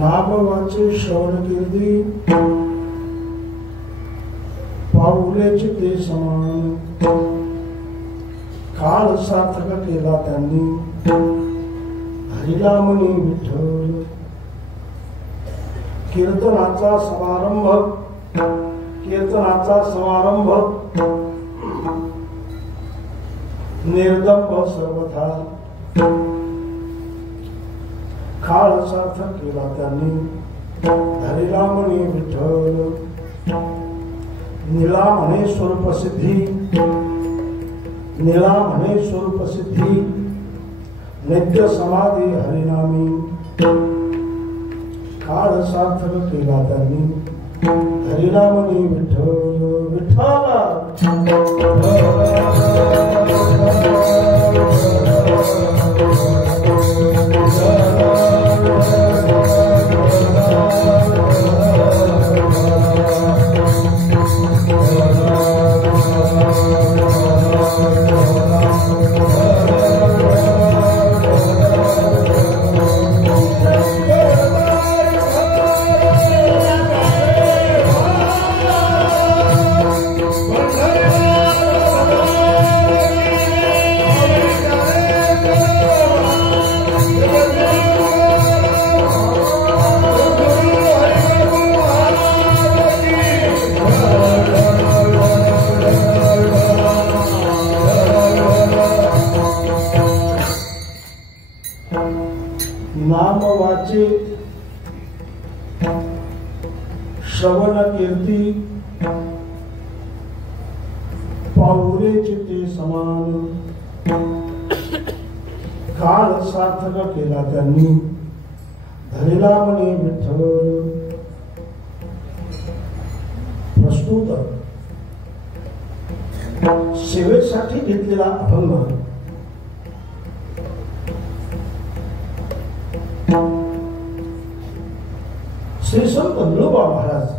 नागवाचे श्रवण कीर्ती पाऊलेचे ते समान काळ सार्थक केला त्यांनी हरिनामनी विठ्ठल कीर्तनाचा समारंभ निर्दंभ सर्वथा काळ सार्थक केला त्यांनी हरिनामनी विठ्ठल निळा म्हणे स्वरूप सिद्धी नित्य समाधी हरिनामी काळ सार्थक केला त्यांनी हरिनामनी विठ्ठल विठ्ठला नामवाचे श्रवण कीर्ती पाऊलेचे ते समान काळ सार्थक केला त्यांनी हरिनामनी विठ्ठल प्रस्तुत सेवेसाठी घेतलेला अभंग श्री संत नरोबा महाराज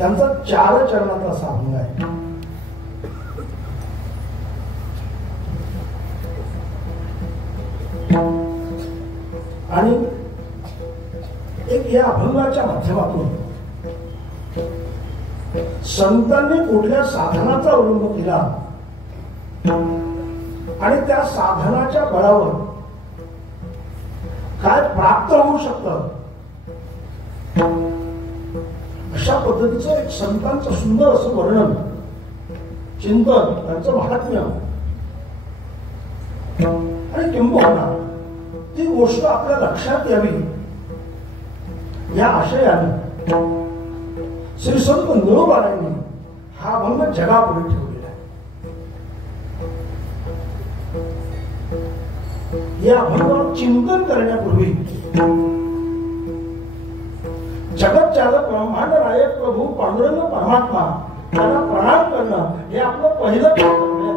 यांचा 4 चरणाचा असा अभंग आहे. आणि एक या अभंगाच्या माध्यमातून संतांनी कुठल्या साधनाचा अवलंब केला आणि त्या साधनाच्या बळावर काय प्राप्त होऊ शकतं, अशा पद्धतीचं एक संतांचं सुंदर असं वर्णन, चिंतन, त्यांचं महात्म्य आणि किंबहुना ती गोष्ट आपल्या लक्षात यावी या आशयाने श्री संत नरोबारायांनी हा अभंग जगापुढे ठेवलेला आहे. या अभंगावर चिंतन करण्यापूर्वी जगत चालक ब्रह्मांड नायक प्रभू पांडुरंग परमात्मा त्यांना प्रणाम करणं हे आपलं पहिलं कर्तव्य आहे.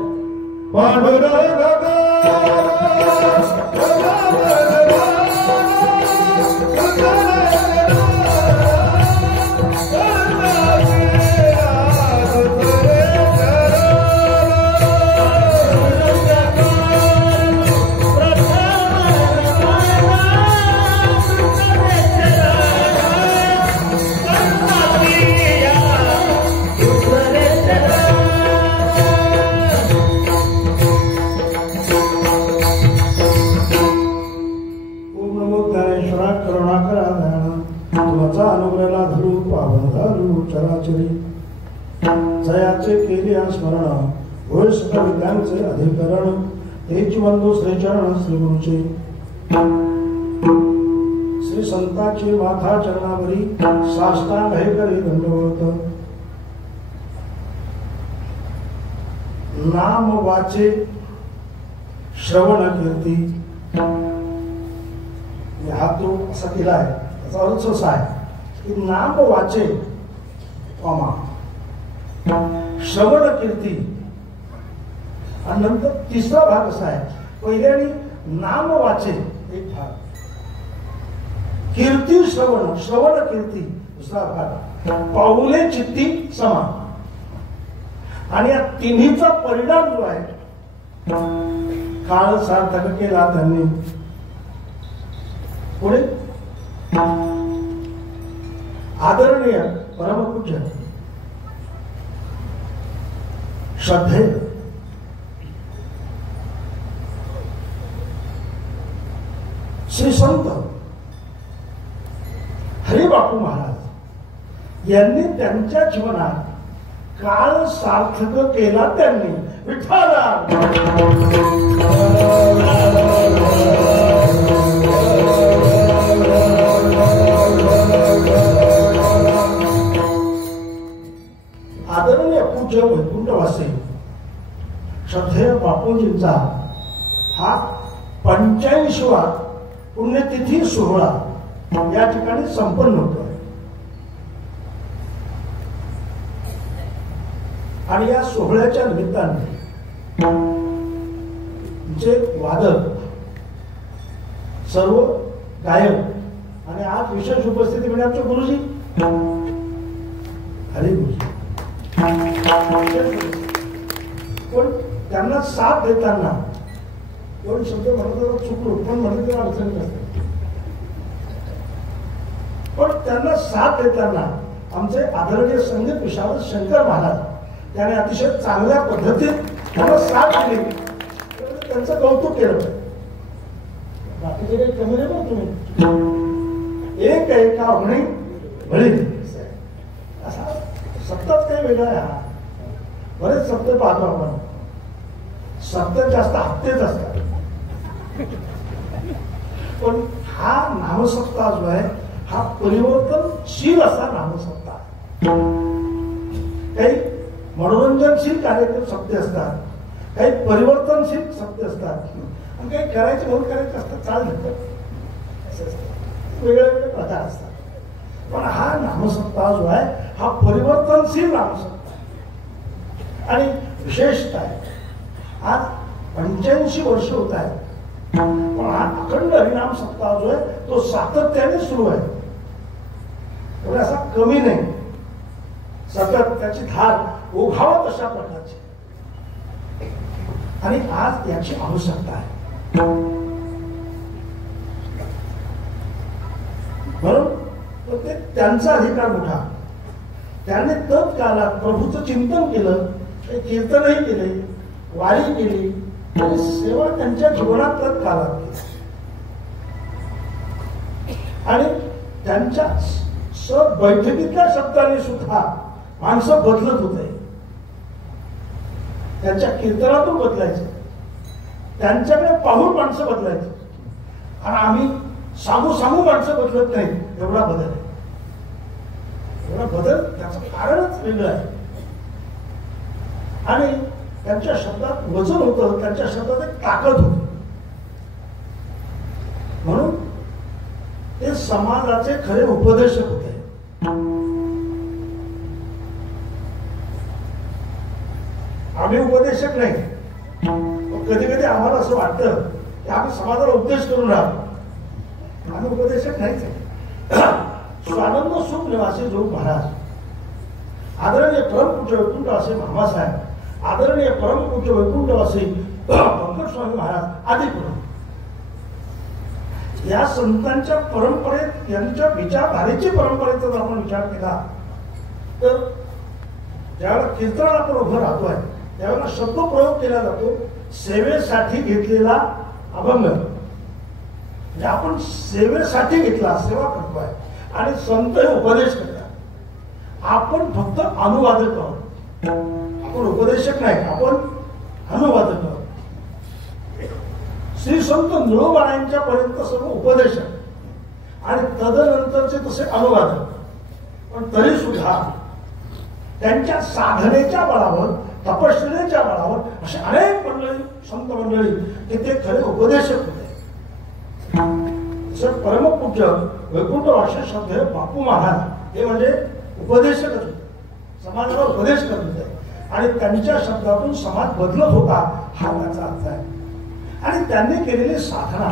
जयाचे केले स्मरण होय सकल विद्यांचे अधिकरण तेच वंदो श्रीचरण श्री गुरुचे. श्री संतांची माथा चरणावरी साष्टांग हे करी दंडवत. नाम वाचे श्रवण कीर्ती, हा तो असा केला आहे. त्याचा अर्थ असा आहे की नाम वाचे श्रवण कीर्ती, आणि नंतर तिसरा भाग असा आहे, पहिल्याने नाम वाचे एक भाग, कीर्ती श्रवण, श्रवण कीर्ती दुसरा भाग, पाऊले चित्ती समा. आणि या तिन्हीचा परिणाम जो आहे, काळ सार्थक केला त्यांनी. पुढे आदरणीय परमपूज्य श्रद्धे श्री संत हरिबापू महाराज यांनी त्यांच्या जीवनात काळ सार्थक केला. त्यांनी विठ्ठला आदरणीय पूज्य वैकुंठवासी श्रद्धेय बापूजींचा हा 85वा पुण्यतिथी सोहळा या ठिकाणी संपन्न होतो. आणि या सोहळ्याच्या निमित्ताने जे वादक, सर्व गायक आणि आज विशेष उपस्थिती म्हणजे आमचे गुरुजी हरिगुरुजी, पण त्यांना साथ देताना कोण शब्द म्हणत चुकलो पण म्हणत त्याला अडचण नसते, पण त्यांना साथ देताना आमचे आदरणीय संगीत विशारद शंकर महाराज त्याने अतिशय चांगल्या पद्धतीत त्यांना साथ दिली, त्यांचं कौतुक केलं. बाकीचे काही कमी नाही ना तुम्ही, एक एका होणे भळी असा सप्तच काही वेगळा आहे. हा बरेच सप्त पाहतो आपण, सप्त जास्त हप्तेच असतात, पण हा नामसप्ताह जो आहे हा परिवर्तनशील असा नामसप्ताह. काही मनोरंजनशील कार्यक्रम सप्ते असतात, काही परिवर्तनशील सप्ते असतात, आणि काही करायचे म्हणून करायचे असतात, चाल घेतात, वेगवेगळे प्रकार असतात. पण हा नामसप्ताह जो आहे हा परिवर्तनशील नामसप्ताह. आणि विशेषतः आज 85 वर्ष होत आहेत, पण हा अखंड हरिनाम सप्ताह जो आहे तो सातत्याने सुरू आहे. म्हणजे असा कमी नाही, सतत त्याची धार ओघावत अशा प्रकारची. आणि आज याची आवश्यकता आहे. बरोबर, ते त्यांचा अधिकार मोठा. त्याने तत्कालात प्रभूचं चिंतन केलं, कीर्तनही केले, वारी केली, आणि सेवा त्यांच्या जीवनात तत्कालात केली. आणि त्यांच्या बैठकीतल्या शब्दाने सुद्धा माणसं बदलत होते. त्यांच्या कीर्तनातून बदलायचे, त्यांच्याकडे पाहून माणसं बदलायची. आणि आम्ही सांगू सांगू माणसं बदलत नाही, एवढा बदल आहे. एवढा बदल त्याचं कारणच वेगळं आहे. आणि त्यांच्या शब्दात वजन होतं, त्यांच्या शब्दात एक ताकद होती. म्हणून ते समाजाचे खरे उपदेशक होते. आम्ही उपदेशक नाही. कधी कधी आम्हाला असं वाटतं की आम्ही समाजाला उपदेश करून राहतो. आम्ही उपदेशक नाहीच आहे. स्वानंद सुख निवासी जोग महाराज, आदरणीय परमपूज्य वैकुंठवासी मामासाहेब, आदरणीय परमपूज्य वैकुंठवासी पंकज स्वामी महाराज आदी पुढे या संतांच्या परंपरेत, यांच्या विचारधारेची परंपरेचा जर आपण विचार केला तर ज्यावेळेला कीर्तनाला आपण उभं राहतोय त्यावेळेला शब्दप्रयोग केला जातो सेवेसाठी घेतलेला अभंग. म्हणजे आपण सेवेसाठी घेतला, सेवा करतोय. आणि संत हे उपदेश करतात. आपण फक्त अनुवादक आहोत. आपण उपदेशक नाही, आपण अनुवादक आहोत. श्री संत निळोबाळांच्या पर्यंत सर्व उपदेशक आणि तदनंतरचे तसे अनुवादक. पण तरी सुद्धा त्यांच्या साधनेच्या बळावर, तपश्चर्येच्या बळावर असे अनेक मंडळी, संत मंडळी की ते खरे उपदेशक होते. परमपूज्य वैकुंठवासी श्रद्धेय बापू महाराज हे म्हणजे उपदेशकच होते, समाजाला उपदेश करत होते. आणि त्यांच्या शब्दातून समाज बदलत होता, हा त्याचा अर्थ आहे. आणि त्यांनी केलेली साधना,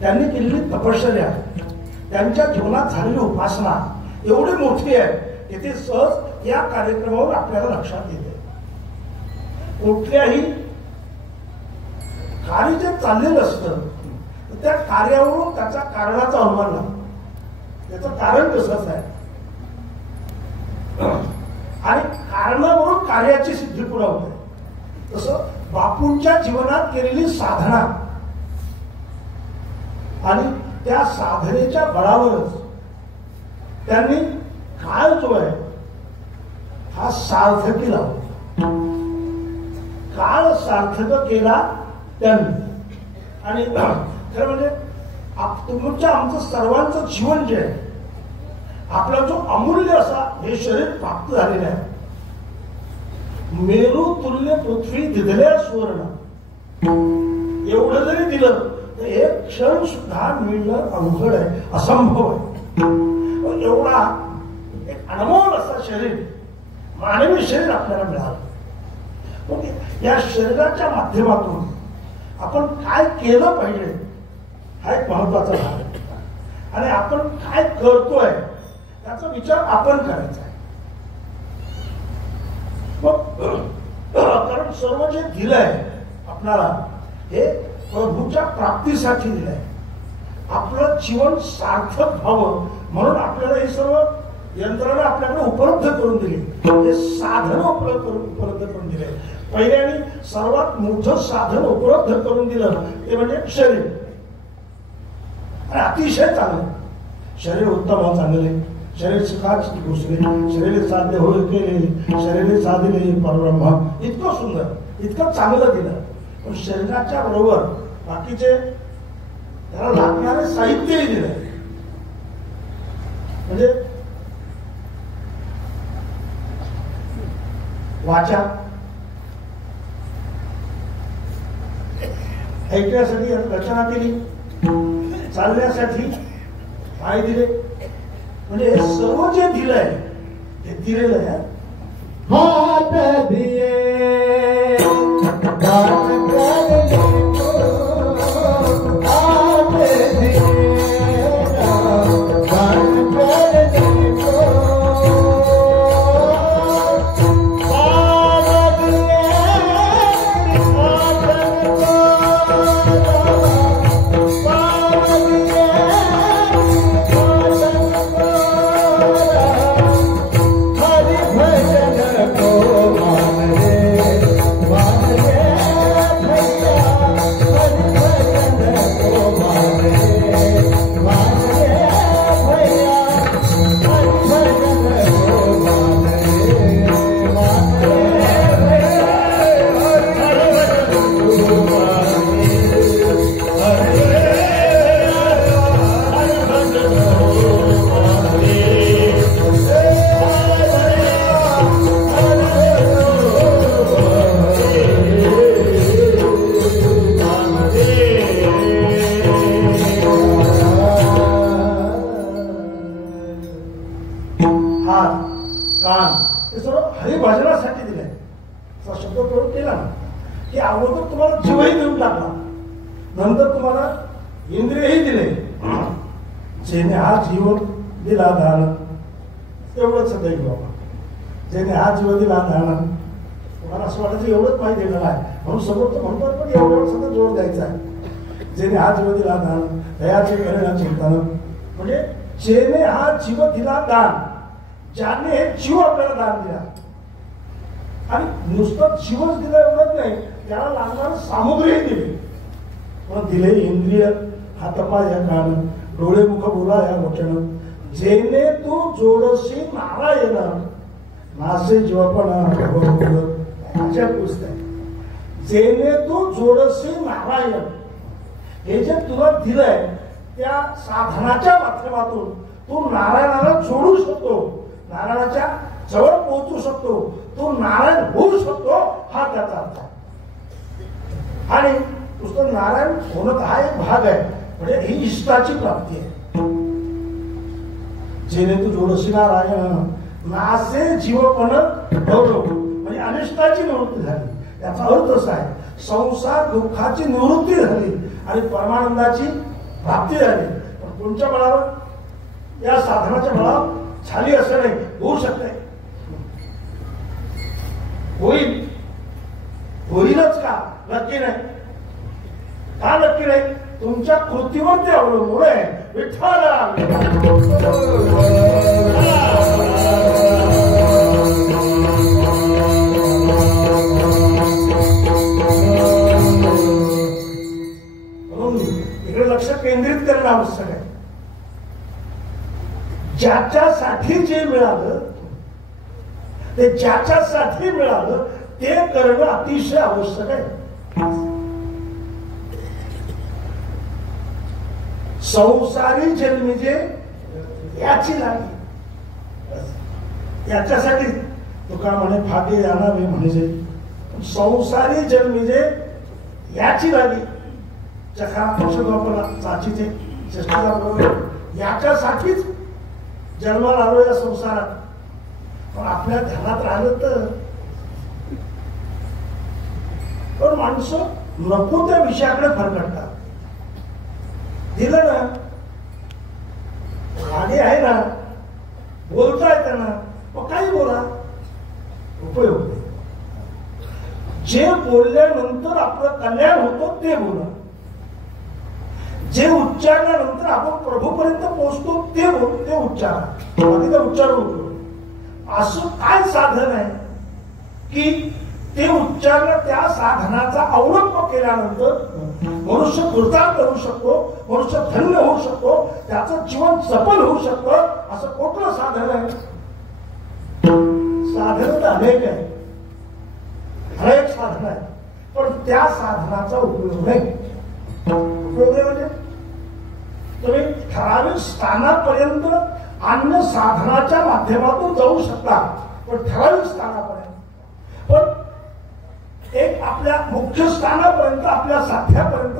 त्यांनी केलेली तपश्चर्या, त्यांच्या जीवनात झालेली उपासना एवढी मोठी आहे की ते सहज या कार्यक्रमावर आपल्याला लक्षात येते. कुठल्याही कार्य जे चाललेलं असतं त्या कार्यावरून त्याच्या कारणाचा अनुमान लागतो. त्याचं कारण कसंच आहे आणि कारणावरून कार्याची सिद्धी पुरा होते. तसं बापूंच्या जीवनात केलेली साधना आणि त्या साधनेच्या बळावरच त्यांनी काळ जो आहे हा सार्थकीला, काळ सार्थक केला त्यांनी. आणि खरं म्हणजे तुमच्या आमचं सर्वांचं जीवन जे आहे, आपला जो अमूल्य असा हे शरीर प्राप्त झालेलं आहे, मेरू तुल्य पृथ्वी दिधल्या सुवर्ण, एवढं जरी दिलं तर एक क्षण सुद्धा मिळणं अवघड आहे, असंभव आहे. एवढा एक अनमोल असा शरीर, मानवी शरीर आपल्याला मिळालं. या शरीराच्या माध्यमातून आपण काय केलं पाहिजे हा एक महत्वाचा भाग आहे. आणि आपण काय करतोय त्याचा विचार आपण करायचा आहे. कारण सर्व जे दिलंय आपल्याला हे प्रभूच्या प्राप्तीसाठी दिलंय. आपलं जीवन सार्थक व्हावं म्हणून आपल्याला हे सर्व यंत्रणा आपल्याकडे उपलब्ध करून दिली, हे साधन उपलब्ध करून दिले. पहिल्याने सर्वात मोठं साधन उपलब्ध करून दिलं ते म्हणजे शरीर. आणि अतिशय चांगलं शरीर, उत्तम चांगले शरीर सुखाची दुसरे, शरीर साध्य होईल केले, शरीर साधिले परब्रह्म. इतकं सुंदर, इतकं चांगलं दिलं. पण शरीराच्या बरोबर बाकीचे त्याला लागणारे साहित्यही दिलं. म्हणजे वाचा ऐकण्यासाठी रचना केली, चालण्यासाठी पाय दिले. म्हणजे हे सर्व जे दिलंय ते दिलेलं आहे. हात दिए दिले, जेने हा जीव दिला दान, एवढंच दैव बाबा. जेने हा जीव दिला दान, मला असं वाटतं एवढंच माहिती दिलेलं आहे म्हणून समोर तर म्हणतो, पण एवढं सगळं जोड द्यायचा आहे. जेने हा जीव दिला दान, दयाचे करेना चिंतन, म्हणजे जेने हा जीव दिला दान, ज्याने हे जीव आपल्याला दान दिला, आणि नुसतं जीवच दिलं एवढंच नाही, त्याला लागणारी सामुग्रीही दिली. पण दिले इंद्रिय, हातपाय या कान, डोळे मुख बोला या वचन, जेने तू जोडशी नारायण, नासे जीवपण अशा पुस्तक आहे. जेने तू जोडशी नारायण, हे जे तुला दिलंय त्या साधनाच्या माध्यमातून तू नारायणाला जोडू शकतो, नारायणाच्या जवळ पोहोचू शकतो, तो नारायण होऊ शकतो, हा त्याचा अर्थ आहे. आणि नुसतं नारायण होणं हा एक भाग आहे, म्हणजे ही इष्टाची प्राप्ती आहे. जेणे तू जोडशी नारायण, नासे जीवपण गौरव, म्हणजे अनिष्टाची निवृत्ती झाली. याचा अर्थ असा आहे, संसार दुःखाची निवृत्ती झाली आणि परमानंदाची प्राप्ती झाली. पण कोणत्या बळावर? या साधनाच्या बळावर झाली असं नाही, होऊ शकते, होईल, होईलच का? नक्की नाही. का नक्की नाही? तुमच्या कृतीवर ते अवलंबून आहे. विठ्ठल म्हणून इकडे लक्ष केंद्रित करणं आवश्यक आहे. ज्याच्यासाठी जे मिळालं, ते ज्याच्यासाठी मिळालं ते करणं अतिशय आवश्यक आहे. संसारी जन्मी जे याची लागली, याच्यासाठी तुका म्हणे फाटे आणावे म्हणजे, संसारी जन्मी जे याची लागली, चखा पक्षाला चाचीचे चेष्टेला बरोबर, याच्यासाठीच जन्माला आलो या संसारात. पण आपल्या ध्यानात राहिलं तर, पण माणसं नको त्या विषयाकडे फरकटतात. दिलं ना, गाडी आहे ना, बोलता येतं ना, मग काही बोला, उपयोग नाही. जे बोलल्यानंतर आपलं कल्याण होतं ते बोला, जे उच्चारल्यानंतर आपण प्रभूपर्यंत पोहोचतो ते बोल, ते उच्चारा, बाकी ते उच्चार होतो. असं काय साधन आहे की ते उच्चारण त्या साधनाचा अवलंब केल्यानंतर मनुष्य कृतार्थ होऊ शकतो, मनुष्य धन्य होऊ शकतो, त्याचं जीवन सफल होऊ शकतं. असं कुठलं साधन आहे? साधन तर अनेक आहे, अनेक साधन आहे, पण त्या साधनाचा उपयोग नाही. उपयोग नाही म्हणजे तुम्ही ठराविक स्थानापर्यंत अन्य साधनाच्या माध्यमातून जाऊ शकता, पण ठराविक स्थानापर्यंत. पण एक आपल्या मुख्य स्थानापर्यंत, आपल्या साध्यापर्यंत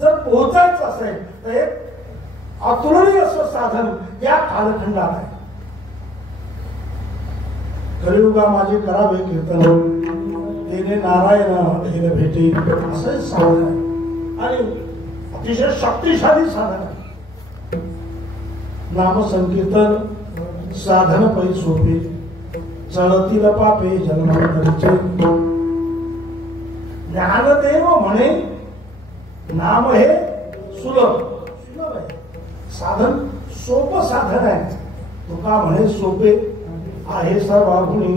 जर पोहोचायचं असेल तर एक अतुलनीय असं साधन या कालखंडात आहे. कलियुगा माझे करावे कीर्तन, तेने नारायण हेर भेटे, असं साधन आहे आणि अतिशय शक्तिशाली साधन आहे. नाम संकीर्तन साधन पै सोपे, चळतील पापे जन्मांतरीचे. ज्ञानदेव म्हणे नाम हे सुलभ, सुलभ आहे साधन, सोपं साधन आहे. तुका म्हणे सोपे आहे सर्वागुणी,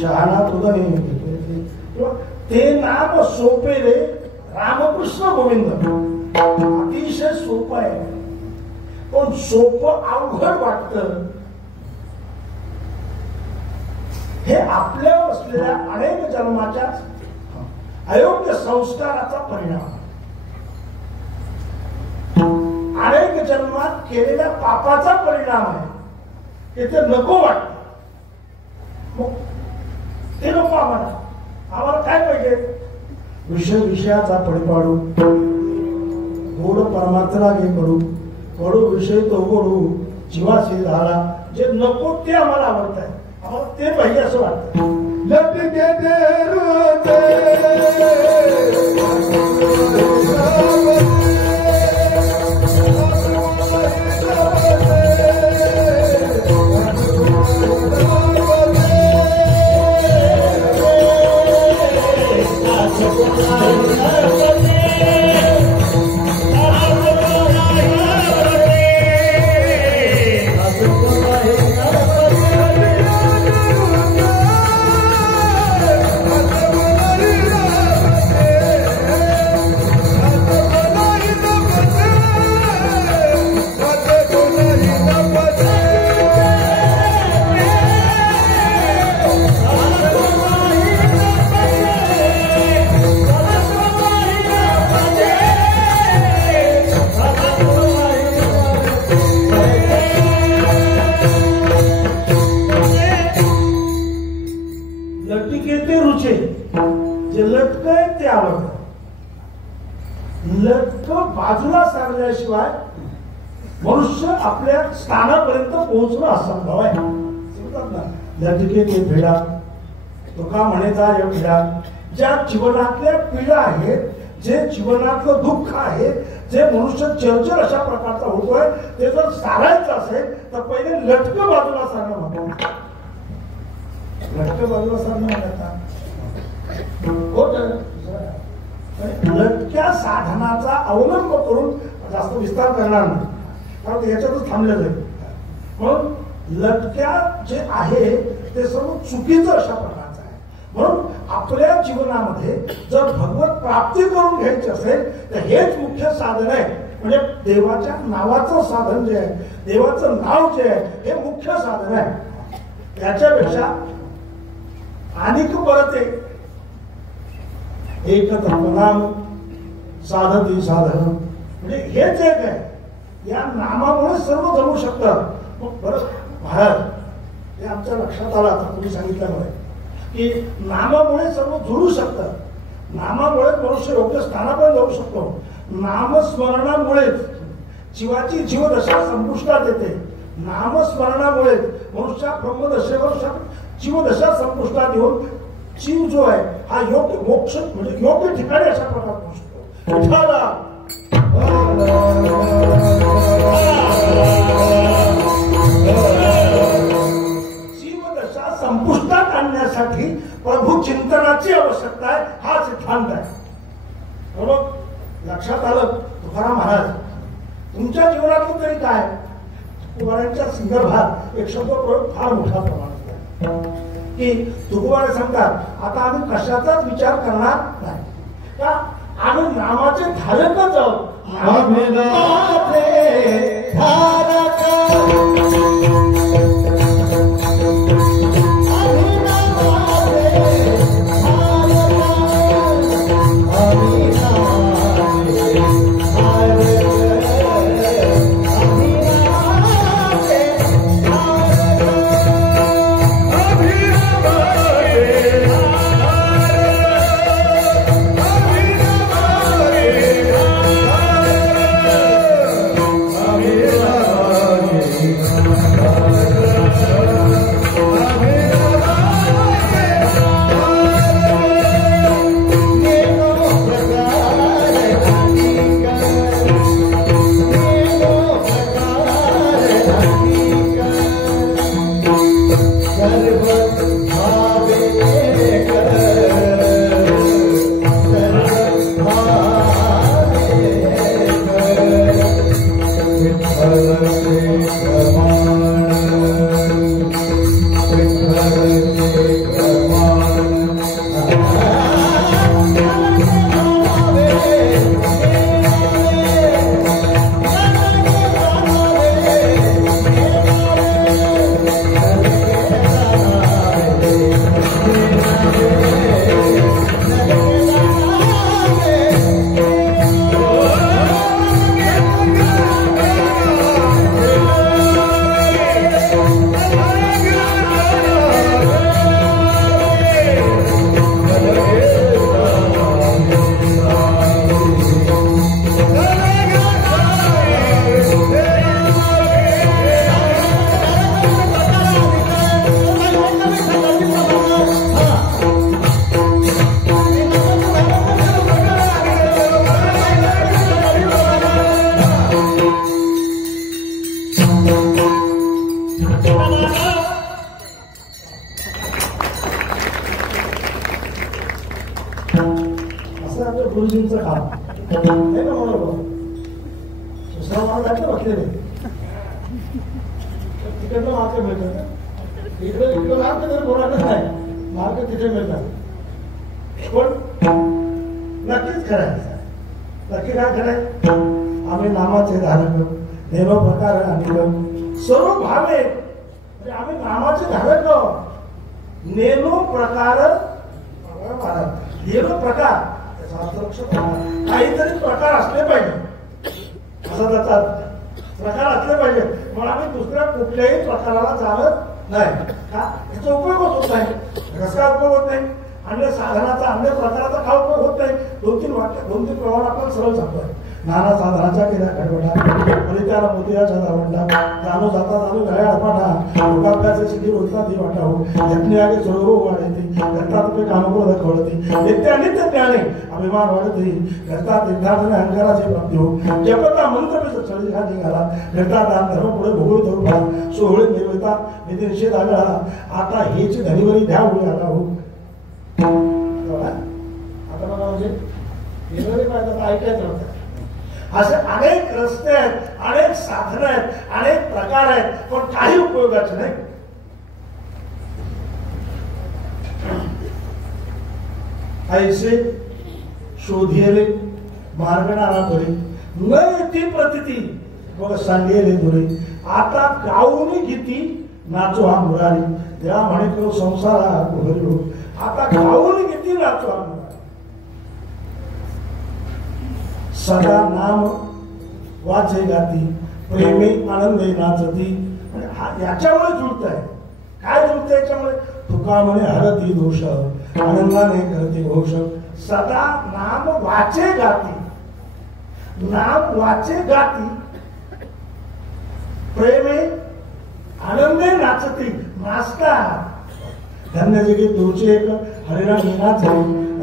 शहाणा तुदने. ते नाम सोपे रे रामकृष्ण गोविंद, अतिशय सोपं आहे. पण सोपं अवघड वाटतं, हे आपल्या असलेल्या अनेक जन्माच्या अयोग्य संस्काराचा परिणाम, अनेक जन्मात केलेल्या पापाचा परिणाम आहे. ते नको वाटत, मग ते नको आम्हाला. आम्हाला काय पाहिजे? विषय विषयाचा परिपाडू, गोड परमात्मा घे कडू, कडू विषय तो गोडू, जीवाशी झाला. जे नको ते आम्हाला आवडत आहे, आम्हाला ते पाहिजे असं वाटतं. लटके दे बाजूला सारल्याशिवाय मनुष्य आपल्या स्थानापर्यंत पोहोचणं असंभव आहे. सांगतात ना, लटके ते भिडा, तुका म्हणेचा या भिडा. ज्या जीवनातल्या पीडा आहेत, जे जीवनातलं दुःख आहे, जे मनुष्य चर्चल अशा प्रकारचा होतोय, ते जर सारायचं असेल तर पहिले लटकं बाजूला सारणं महत्वाचं. लटकं बाजूला सारणं म्हणतात होत. लटक्या साधनाचा अवलंब करून जास्त विस्तार करणार नाही, कारण याच्यातच थांबलेलं आहे. म्हणून लटक्या जे आहे ते सर्व चुकीचं अशा प्रकारचं आहे. म्हणून आपल्या जीवनामध्ये जर भगवत प्राप्ती करून घ्यायची असेल तर हेच मुख्य साधन आहे. म्हणजे देवाच्या नावाचं साधन जे आहे, देवाचं नाव जे आहे, हे मुख्य साधन आहे. त्याच्यापेक्षा अनेक परत एक नाम साधती साधन, म्हणजे हेच एक आहे. या नामामुळे सर्व जमू शकतं. मग परत महाराज हे आमच्या लक्षात आलं आता तुम्ही सांगितल्यामुळे की नामामुळे सर्व जुळू शकतं. नामामुळे मनुष्य योग्य स्थानापर्यंत जाऊ शकतो. नामस्मरणामुळेच जीवाची जीवदशा संपुष्टात येते. नामस्मरणामुळेच मनुष्या ब्रह्मदशेवर जीवदशा संपुष्टात येऊन जीव जो आहे हा योग्य मोक्ष म्हणजे योग्य ठिकाणी अशा प्रकारे पोहोचतो. जीवदशा संपुष्टात आणण्यासाठी प्रभू चिंतनाची आवश्यकता आहे. हा सिद्धांत आहे. बरोबर लक्षात आलं. तुकाराम महाराज तुमच्या जीवनातलं तरी काय, तुकोबारांच्या संदर्भात एक शब्द प्रयोग फार मोठा प्रमाणात आहे की तुकोबारे सांगतात आता आम्ही कशाचाच विचार करणार नाही का, आम्ही नामाचे धारकच आहोत. गुरुजींचं काम आहे ना. बरोबर दुसरा मार्ग बसलेले तिकडनं मार्ग मिळतात. इकडे मार्ग तर बोलायचं नाही, मार्ग तिथे मिळतात. पण नक्कीच करायचं. नक्की काय करायचं, आम्ही नामाचे धारक नेनो प्रकार आणि सर्व भावे म्हणजे आम्ही नामाचे धारक नेनो प्रकार. नेनो प्रकार काहीतरी प्रकार असले पाहिजे, असा त्याचा प्रकार असले पाहिजे. म्हणून आम्ही दुसऱ्या कुठल्याही प्रकाराला चालत नाही का, याचा उपयोगच होत नाही. रसका उपयोग होत नाही, अन्य साधनाचा अन्य प्रकाराचा का उपयोग होत नाही. 2-3 वाक्य 2-3 प्रमाण आपण सरळ सांगतोय. नाना साधनाच्या केल्या खडबडा आणि त्याला मोतियाच्या धावंडा जाणू जाता जाणू गळ्या पाठा लोकाभ्याचे शिखी रोजना ती वाटावू यज्ञ आगे सुरू वाढते घरतात पे कामक्रोध खवळते नित्य ज्ञाने अभिमान वाढते घरतात निर्धारण अहंकाराची प्राप्ती हो जपता मंत्र चढी घा निघाला घरतात दान धर्म पुढे भोगवी धरू भाग सोहळे मिरविता विधी निषेध आगळा आता हेच धनीवरी द्या उडी आला हो आता बघा म्हणजे ऐकायचं होतं असे अनेक रस्ते आहेत अनेक साधनं आहेत अनेक प्रकार आहेत पण काही उपयोगाचे नाही ऐसे शोधिले मार्गणारा परी न येती प्रतिती बघ सांगेले दुरे आता गाऊनी घेती नाचो हा मुरारी त्या म्हणे करू संसारा घरी आता गाऊनी घेती नाचो हा मुरारी सदा नाम वाचे गाती प्रेमे आनंदे नाचती याच्यामुळे जुळत आहे काय जुळत याच्यामुळे तुका म्हणे हरती दोष आनंदाने करते घोष सदा नाम वाचे गाती नाम वाचे गाती प्रेमे आनंदे नाचती नाचता धन्य जगी तुमचे एक हरिनाम मीनाचे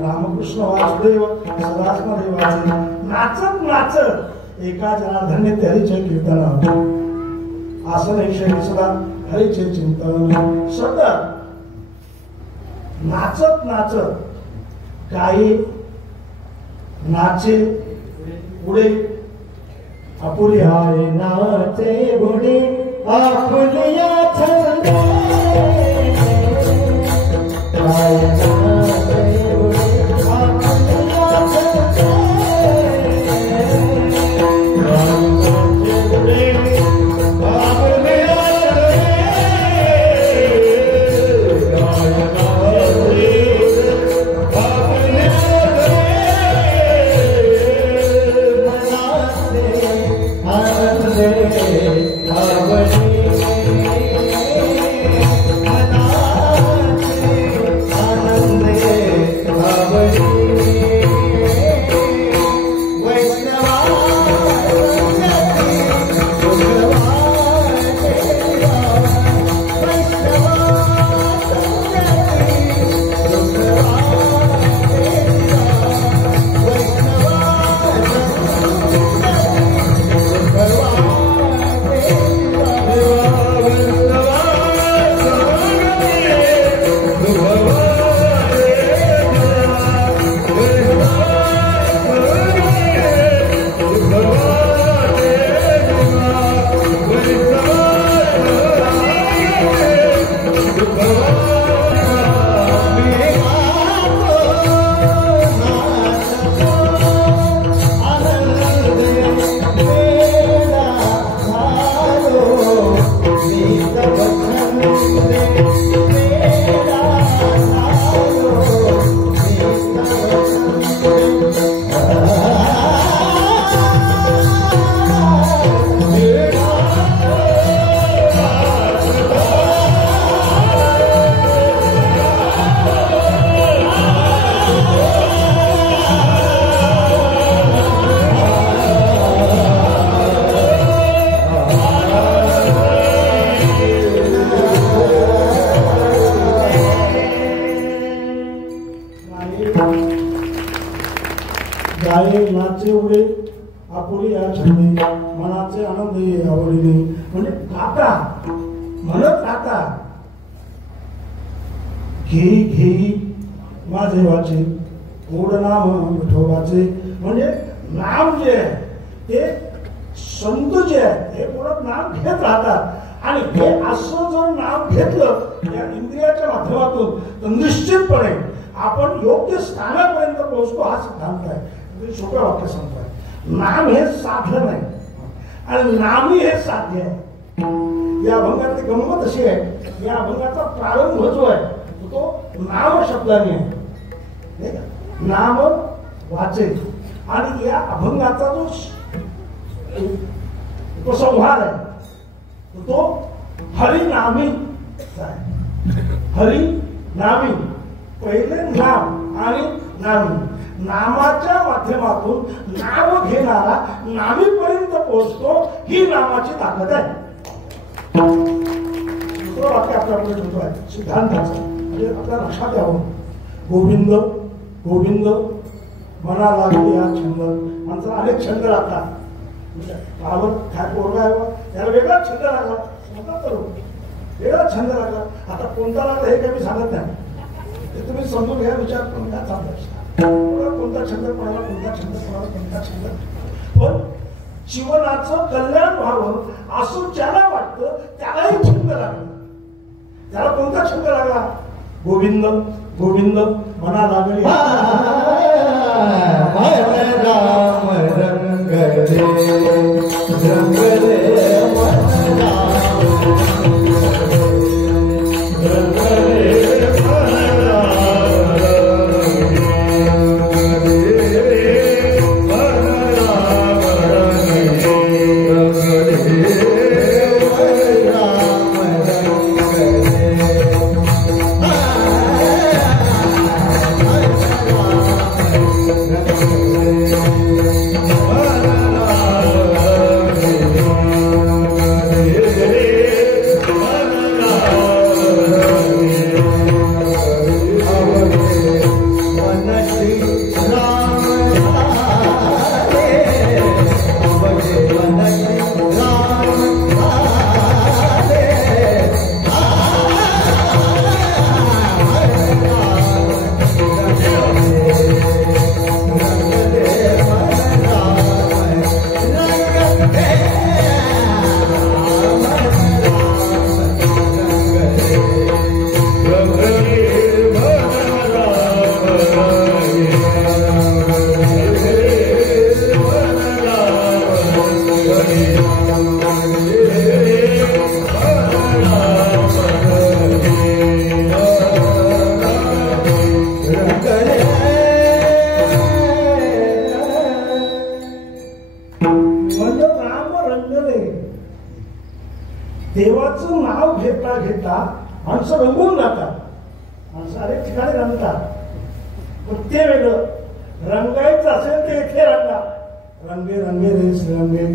रामकृष्ण वासुदेव सदास्म देवाचे नाचत नाचत एका जनार्दने हरीचे कीर्तन आसने सदा हरीचे चिंतन सतत नाचत नाचत गाये नाचे पुढे आपुली हाय नाचे पुढे आपुलिया छंदे गाये नाचे उडे आपुली या छंदी मनाचे आनंद आवडीने म्हणजे गाता म्हणत गाता घेई घेई माझे वाचे गोड नाम विठोबाचे म्हणजे नाम जे आहे ते संत जे आहे हे परत नाम घेत राहतात आणि हे असं जर नाम घेतलं या इंद्रियाच्या माध्यमातून तर निश्चितपणे आपण योग्य स्थानापर्यंत पोहोचतो हा सिद्धांत आहे. सोप्या वाक्य सांगतोय नाम हे साधन आहे आणि नामी हे साध्य आहे. या अभंगातली गंमत अशी आहे या अभंगाचा प्रारंभ जो आहे तो नाम शब्दाने आहे. नाम वाचे आणि या अभंगाचा जो उपसंहार आहे तो हरिनामी आहे. हरिनामी पहिले नाम आणि नामी नामाच्या माध्यमातून नाव घेणारा नावीपर्यंत पोहोचतो, ही नामाची ताकद आहे. दुसरं वाक्य आपल्याकडे ठेवतो आहे सिद्धांताचं, म्हणजे आपल्या लक्षात यावं. गोविंद गोविंद मना लागले हा छंद. माणसाला अनेक छंद लागतात. बरोबर काय पोरगा आहे बा, त्याला वेगळाच छंद लागला, वेगळाच छंद लागला. आता कोणता लागला हे काही मी सांगत नाही, ते तुम्ही समजून घ्या, विचार करून घ्या, चांगला कोणता छंद कोणाला, कोणता छंद कोणाला, कोणता छंद. पण जीवनाचं कल्याण व्हावं असं ज्याला वाटतं त्यालाही छंद लागला. त्याला कोणता छंद लागला? गोविंद गोविंद मना लागली राम रंगले रंगले देवाचं नाव घेता घेता माणसं रंगून जातात. माणसं अनेक ठिकाणी रंगतात, पण ते वेगळं. रंगायचं असेल ते इथे रंगा. रंगे रंगे रे रंगे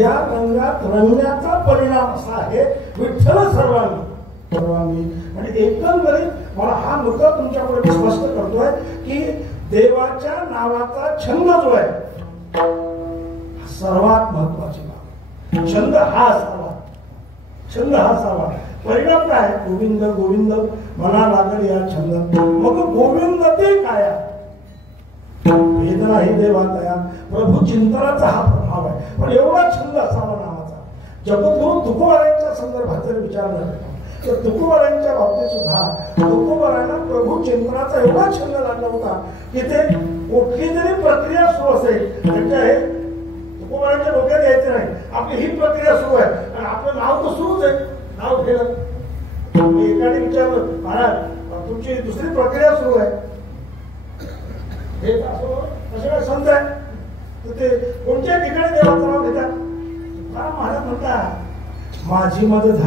या रंगात रंगण्याचा परिणाम असा आहे विठ्ठल सर्वांगी सर्वांगी. आणि एकंदरीत मला हा मुद्दा तुमच्याकडे स्पष्ट करतोय की देवाच्या नावाचा छंद जो आहे सर्वात महत्वाची बाब. छंद हा असावा, छंद हा असावा. परिणाम काय? गोविंद गोविंद मना लागल या छंद. मग गोविंद ते काय? वेदना ही देवातया प्रभू चिंतनाचा हा प्रभाव आहे. पण एवढा छंद असावा नावाचा. जगद्गुरु तुकोबारायांच्या संदर्भात जर विचारलं तर तुकोबारायांच्या बाबतीत सुद्धा तुकोबारायांना प्रभू चिंतनाचा एवढा छंद लागला होता की ते कुठली जरी प्रक्रिया सुरू असेल म्हणजे हे तुकोबारायांच्या डोक्यात यायचं नाही. आपली ही प्रक्रिया सुरू आहे आणि आपलं नाव तर सुरूच आहे. नाव केलं एकाने विचारलं महाराज तुमची दुसरी प्रक्रिया सुरू आहे. हे असं असे काय संत आहे तर ते कोणत्या ठिकाणी देवाचं नाव घेतात. तुकाराम महाराज म्हणतात माझी मदत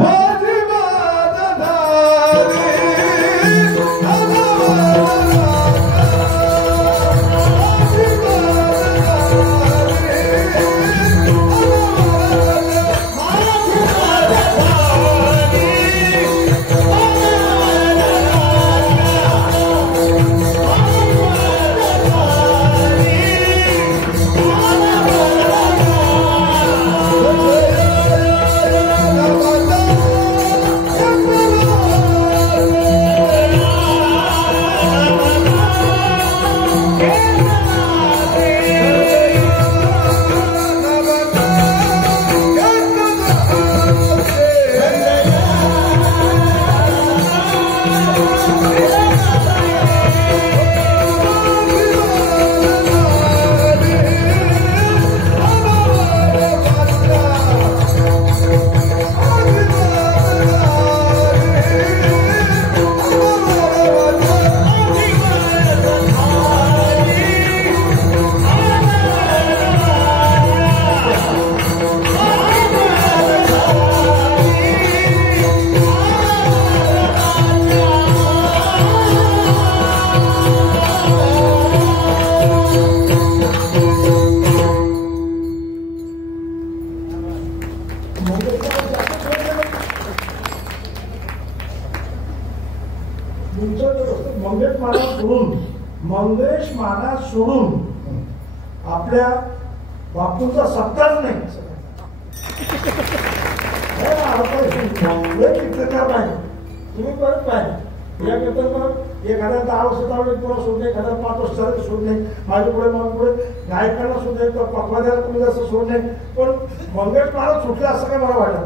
मंगेश माना सोडून आपल्या बापूंचा सत्ताच नाही तुम्ही परत पाहिजे या कीर्तन एखाद्या 10 वर्ष पुढे सोडणे एखाद्या 5 वर्ष सोडणे माझ्या पुढे मग पुढे गायकांना सोडणे तर पकवाद्याला तुम्ही असं सोडणे पण मंगेश महाराज सुटले असं काय मला वाटत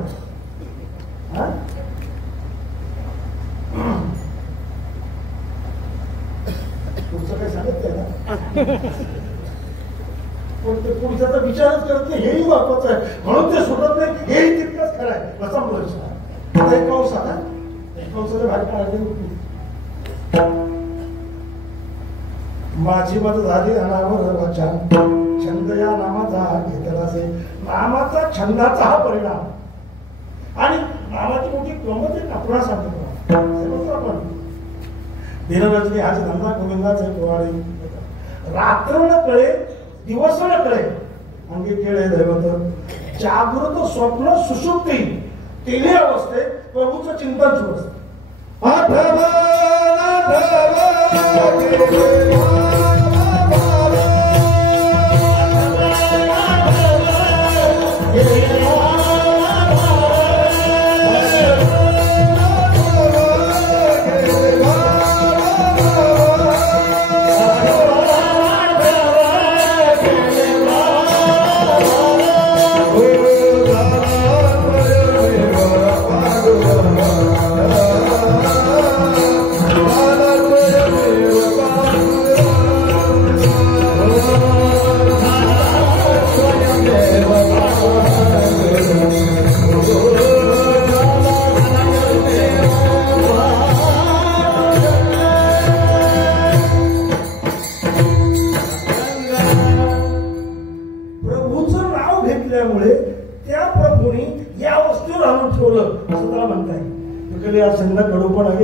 नाही. पुढचं काही सांगत नाही ना पण ते पुढचा विचारच करत नाही हेही महत्वाचं आहे म्हणून ते सुटत नाही हेही तितकंच खरं आहे कसा प्रश्न एक पाऊस आला एक पावसाच्या बाहेर काढली माझी मत झाली अनावर वाचा छंद या नामाचा घेतला असेल नामाचा छंदाचा हा परिणाम आणि नामाची मोठी गमत आहे पुन्हा सांगतो आपण दिनरजनी हाच धंदा गोविंदाचे पोवाडे रात्र न कळे दिवस न कळे अंगी केळे दैवत जागृत स्वप्न सुषुप्ती तिन्ही अवस्थेत प्रभूचं चिंतन सुरू असतं.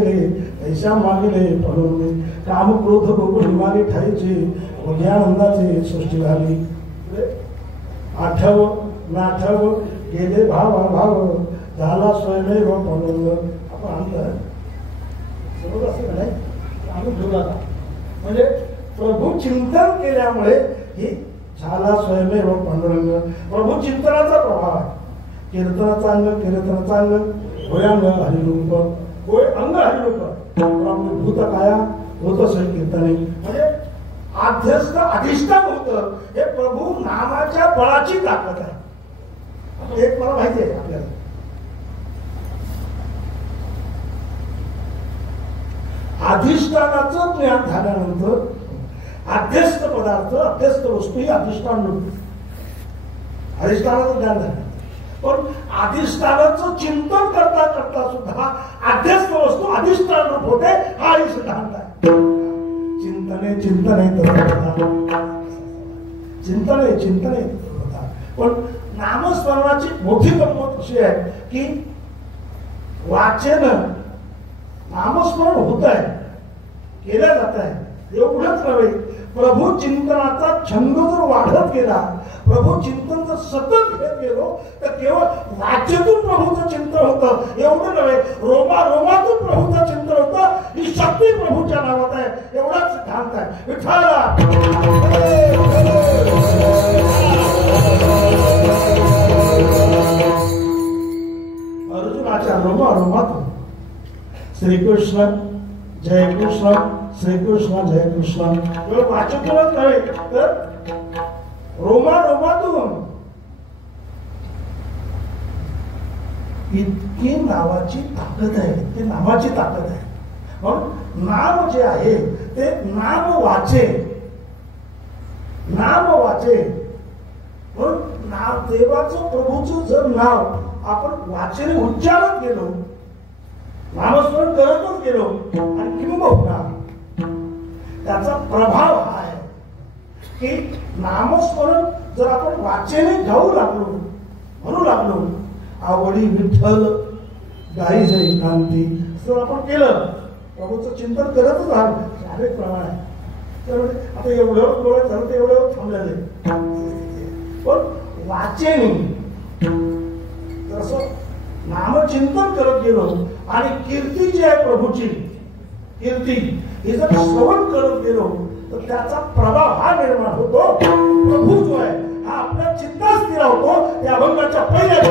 मागले पळवले काम क्रोध बघून हिमालय ठाईचे ज्ञानंदाचे सृष्टी झाली. आठव नाठव गेले भाव भाव झाला स्वयमेव पळवलं आपण आणलं समज असं नाही आणून ठेवला म्हणजे प्रभू चिंतन केल्यामुळे ही झाला स्वयमेव पांडुरंग प्रभू चिंतनाचा प्रभाव आहे. कीर्तनाचा अंग कीर्तनाचा अंग होयांग हरिरूप होय अंग हरिरूप भूत काया होत असेल कीर्तने म्हणजे आध्यस्थ अधिष्ठान होतं हे प्रभू नामाच्या बळाची ताकद आहे. एक मला माहिती आहे आपल्याला अधिष्ठानाचं ज्ञान झाल्यानंतर अध्यस्त पदार्थ अध्यस्त वस्तू ही अधिष्ठान नव्हती अधिष्ठानाचं ज्ञान झालं पण अधिष्ठानाचं चिंतन करता करता सुद्धा अध्यस्त वस्तू अधिष्ठान रूप होते हा सिद्धांत आहे. चिंतन चिंतने चिंतने तत्वता, चिंतने चिंतने तत्वता. पण नामस्मरणाची मोठी गंमत अशी आहे की वाचन नामस्मरण होत आहे, केल्या जात आहे. एवढंच नव्हे, प्रभू चिंतनाचा छंद जर वाढत गेला, प्रभू चिंतन जर सतत घेत गेलो तर केवळ वाचेतून प्रभूचं चिंतन होतं. एवढं नव्हे, रोमातून प्रभूचं चिंतन होतं. ही शक्ती प्रभूच्या नावात आहे. एवढाच सिद्धांत आहे. विठ्ठला अर्जुनाच्या रोमातून श्रीकृष्ण जय कृष्ण, श्रीकृष्ण जय कृष्ण. वाचतूनच नव्हे तर रोमातून इतकी नावाची ताकद आहे, इतकी नावाची ताकद आहे. म्हणून नाम जे आहे ते नाम वाचे, नाम वाचे. म्हणून नाव देवाचं प्रभूचं जर नाव आपण वाचेने उच्चारत गेलो, नामस्मरण करतच गेलो आणि किंबहुना त्याचा प्रभाव हा आहे की नामस्मरण जर आपण वाचेने गाऊ लागलो, म्हणू लागलो, आवडी विठ्ठल गाई जाई कांती, जर आपण केलं, प्रभूचं चिंतन करतच राहिलो, शारीरिक प्रमाण आहे. त्यामुळे आता एवढं डोळ्यात झालं तर एवढं थांबलेलं. पण वाचेने जसं नामचिंतन करत गेलो आणि कीर्ती जी आहे प्रभूची कीर्ती हे जर श्रवण करत गेलो तर त्याचा प्रभाव हा निर्माण होतो. प्रभू जो आहे हा आपल्या चित्तात स्थिर होतो. त्या अभंगाच्या पहिल्या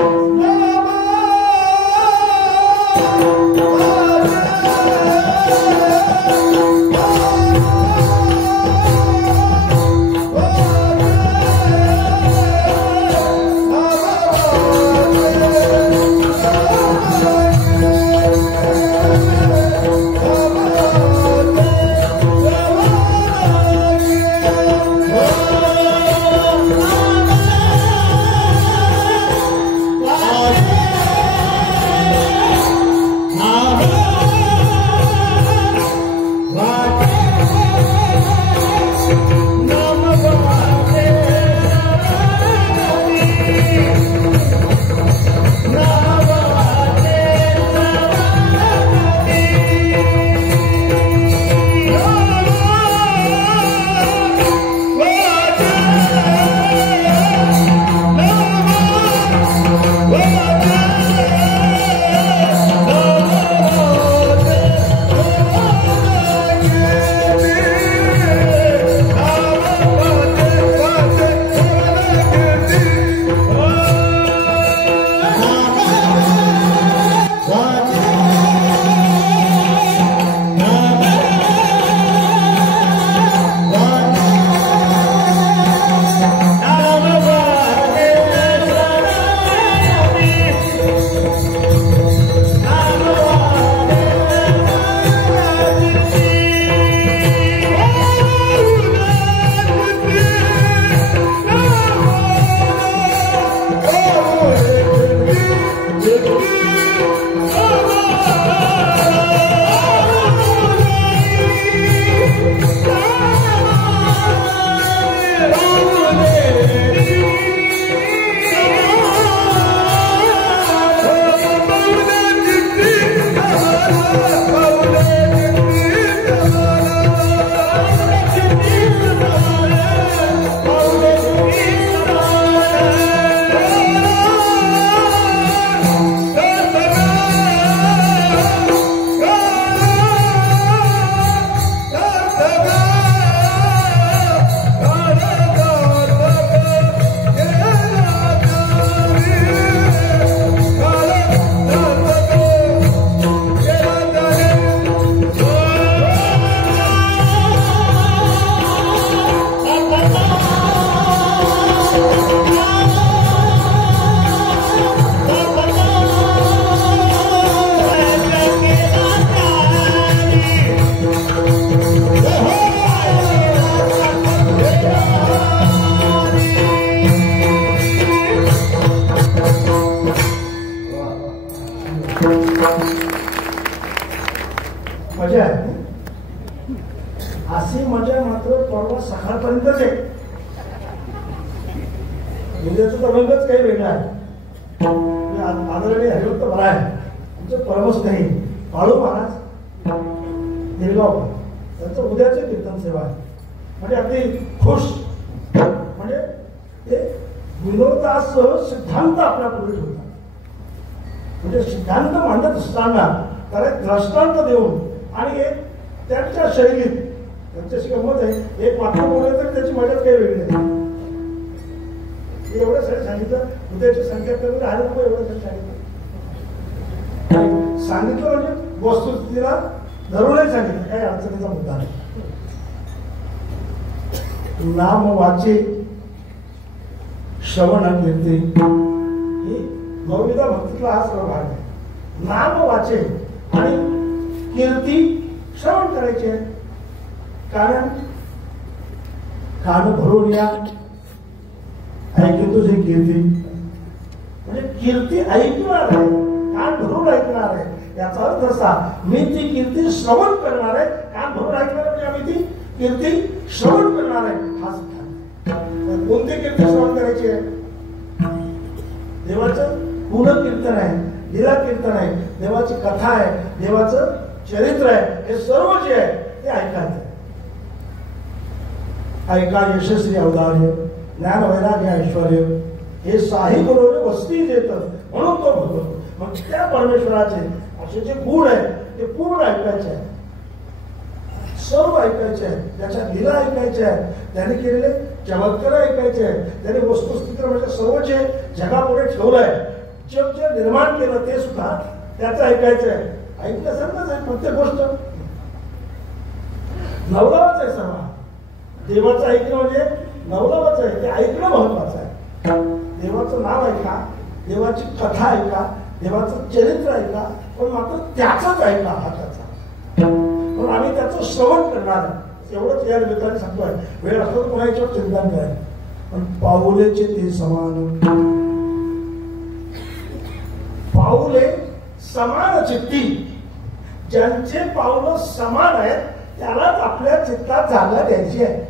सकाळपर्यंतच आहे. उद्याचं तर रंगच काही वेगळा आहे. आदरणीय हरिभक्त बराय आमचे परमच नाही बाळू महाराज निरगाव त्यांचं उद्याचे कीर्तन सेवा आहे. म्हणजे अगदी खुश, म्हणजे ते विनोदासह सिद्धांत आपल्या पुढे ठेवतात. म्हणजे सिद्धांत मांडत असताना त्याला दृष्टांत देऊन आणि एक त्यांच्या शैलीत त्यांच्याशी गंमत आहे. एक वाक्य बोलले तर त्याची मजाच काही वेगळी नाही. एवढं सगळं सांगितलं. उद्याची संख्या कमी राहिलं नको एवढं सगळं सांगितलं म्हणजे वस्तुस्थितीला धरूनही सांगितलं. काही अडचणीचा मुद्दा नाही. नाम वाचे श्रवण कीर्ती ही नवविधा भक्तीतला हा सर्व भाग आहे. नाम वाचे आणि कीर्ती श्रवण करायचे. कारण कान भरून या ऐकून तुझी कीर्ती, म्हणजे कीर्ती ऐकणार आहे, कान भरून ऐकणार आहे. याचा अर्थ असा मी ती कीर्ती श्रवण करणार आहे. कान भरून ऐकणार म्हणजे आम्ही ती कीर्ती श्रवण करणार आहे. हा सिद्धांत. कोणती कीर्ती श्रवण करायची आहे? देवाचं गुणकीर्तन आहे, लीला कीर्तन आहे, देवाची कथा आहे, देवाचं चरित्र आहे. हे सर्व जे आहे ते ऐकायचं. ऐका यशस्वी अवधार्य ज्ञान वैराग्य ऐश्वर्य हे साही गुरुने वस्ती देतं म्हणून तो भगवतो. मग त्या परमेश्वराचे असे जे गुण आहे ते पूर्ण ऐकायचे आहे, सर्व ऐकायचे आहे. त्याच्या लीला ऐकायच्या आहेत, त्याने केलेले चमत्कार ऐकायचे आहे, त्याने वस्तुस्थिती म्हणजे सर्व जे जगापुढे ठेवलंय, जग जे निर्माण केलं ते सुद्धा त्याचं ऐकायचं आहे. ऐकल्यासारखंच आहे प्रत्येक गोष्ट. नवलाच आहे सर्व. देवाचं ऐकणं म्हणजे नवलाच आहे. ते ऐकणं महत्वाचं आहे. देवाचं नाव ऐका, देवाची कथा ऐका, देवाचं चरित्र ऐका, पण मात्र त्याचंच ऐका हा त्याचा. पण आम्ही त्याचं श्रवण करणार एवढंच या निमित्ताने सांगतोय. वेळ असतो तर पुन्हा याच्यावर चिंता कराय. पण पाऊलेचे ते समान, पाऊले समान चित्ती, ज्यांचे पावलं समान आहेत त्यालाच आपल्या चित्तात जागा द्यायची आहे.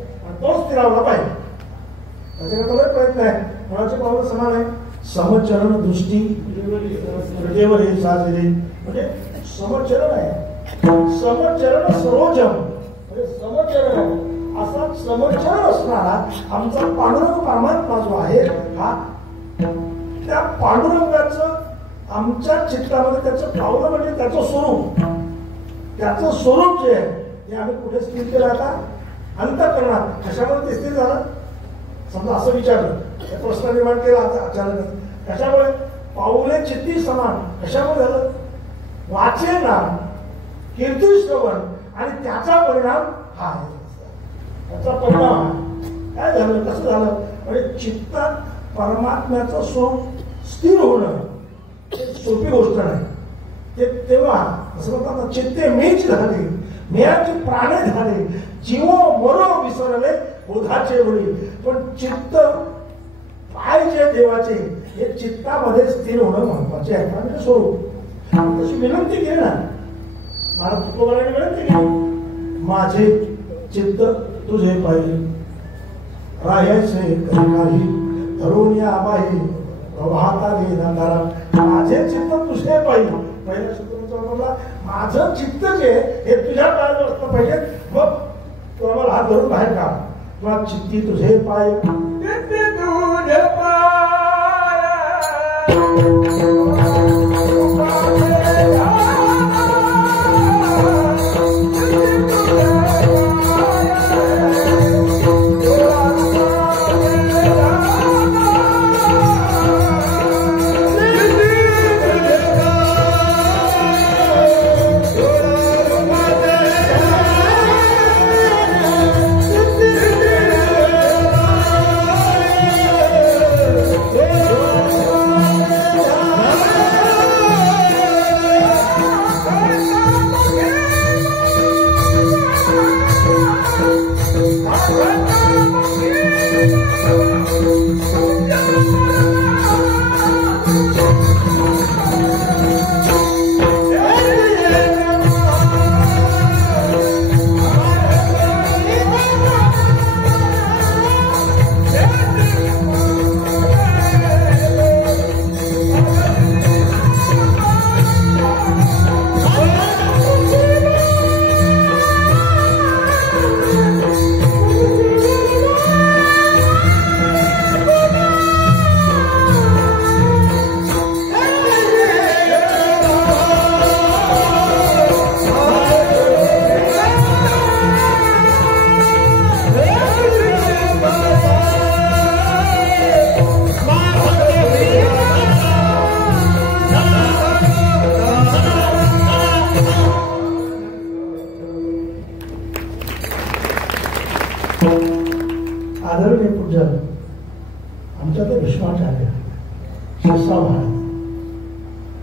तोच स्थिरावला पाहिजे. त्याच्याकडे प्रयत्न आहे. कोणाचे पावलं समान आहे? समचरण दृष्टी देवर हे साजरे, म्हणजे समचरण आहे. समचरण सरोजम म्हणजे समचरण असा समचरण असणारा आमचा पांडुरंग परमात्मा जो आहे हा, त्या पांडुरंगाचं आमच्या चित्तामध्ये त्याचं पावलं म्हणजे त्याचं स्वरूप, त्याचं स्वरूप जे आहे ते आम्ही कुठे स्थिर केलं? आता अंतःकरणात. कशामुळे ते स्थिर झालं? समजा असं विचारलं, प्रश्न निर्माण केला आता अचानक. कशामुळे? पाऊले चित्ती समान. कशामुळे झालं? वाचे नाम, कीर्ती श्रवण आणि त्याचा परिणाम हा आहे. त्याचा परिणाम काय झालं? कसं झालं? म्हणजे चित्तात परमात्म्याचं स्वरूप स्थिर होणं सोपी गोष्ट नाही. ते तेव्हा असं म्हणतात चित्ते मीच झाले, मेयाची प्राणे झाले, जीवो मरो विसरले बोधाचे वेळी. पण चित्त पाहिजे देवाचे, हे चित्तामध्ये स्थिर होणं महत्वाचे आहे. म्हणजे स्वरूप तशी विनंती केली ना, मला तुकोबाराने विनंती केली, माझे चित्त तुझे पाहिजे, राहायचे काही धरून या आबाही प्रभाता घेणारा. माझे चित्त तुझे पाहिजे. पहिल्या सूत्राचा माझं चित्त जे हे तुझ्या पायावर असलं पाहिजे. मग तू आम्हाला हात धरून बाहेर काढ. किंवा चित्ती तुझे पाय, तुझे पाय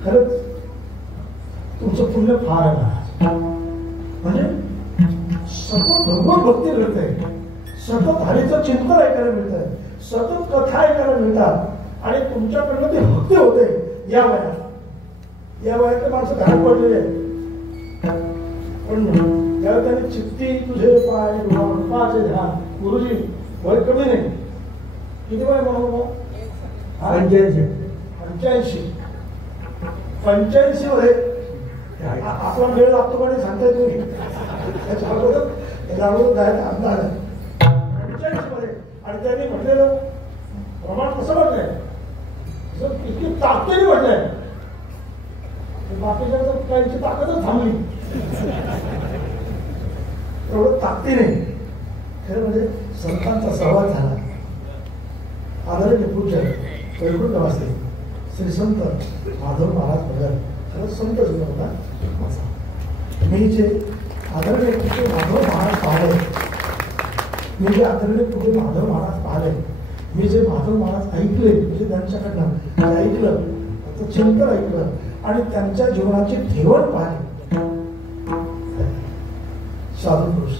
खरंच तुमचं पुण्य फार आहे महाराज. म्हणजे सतत भगवत भक्ती घडते, सतत हरीचं चिंतन ऐकायला मिळतंय, सतत कथा ऐकायला मिळतात आणि तुमच्याकडनं ती भक्ती होते. या वयात माणसं घरात पडलेले आहेत. पण त्यावेळी त्यांनी चित्ती तुझे पाय रूपाचे ध्यान. गुरुजी वय कमी नाही, किती वय म्हणून 85 मध्ये आपला वेळ लागतो का नाही सांगताय तुम्ही. त्याच्याबरोबर जायचं अंदाज आहे 85 मध्ये. आणि त्यांनी म्हटलेलं प्रमाण कसं म्हटलंय, इतकी ताकदीने म्हटलंय, बाकीच्या काहींची ताकदच थांबली. एवढं ताकदीने खरं म्हणजे संतांचा सहवास झाला. आदरणीय पूज्य वैकुंठ वासी श्री संत माधव महाराज भगत, खरंच संत जुना होता. मी जे आदरणीय पूज्य माधव महाराज पाहिले, मी जे आदरणीय पूज्य माधव महाराज पाहिले, मी जे माधव महाराज ऐकले, म्हणजे त्यांच्याकडनं ऐकलं, त्यांचं चिंतन ऐकलं आणि त्यांच्या जीवनाची ठेवण पाहिली. साधू पुरुष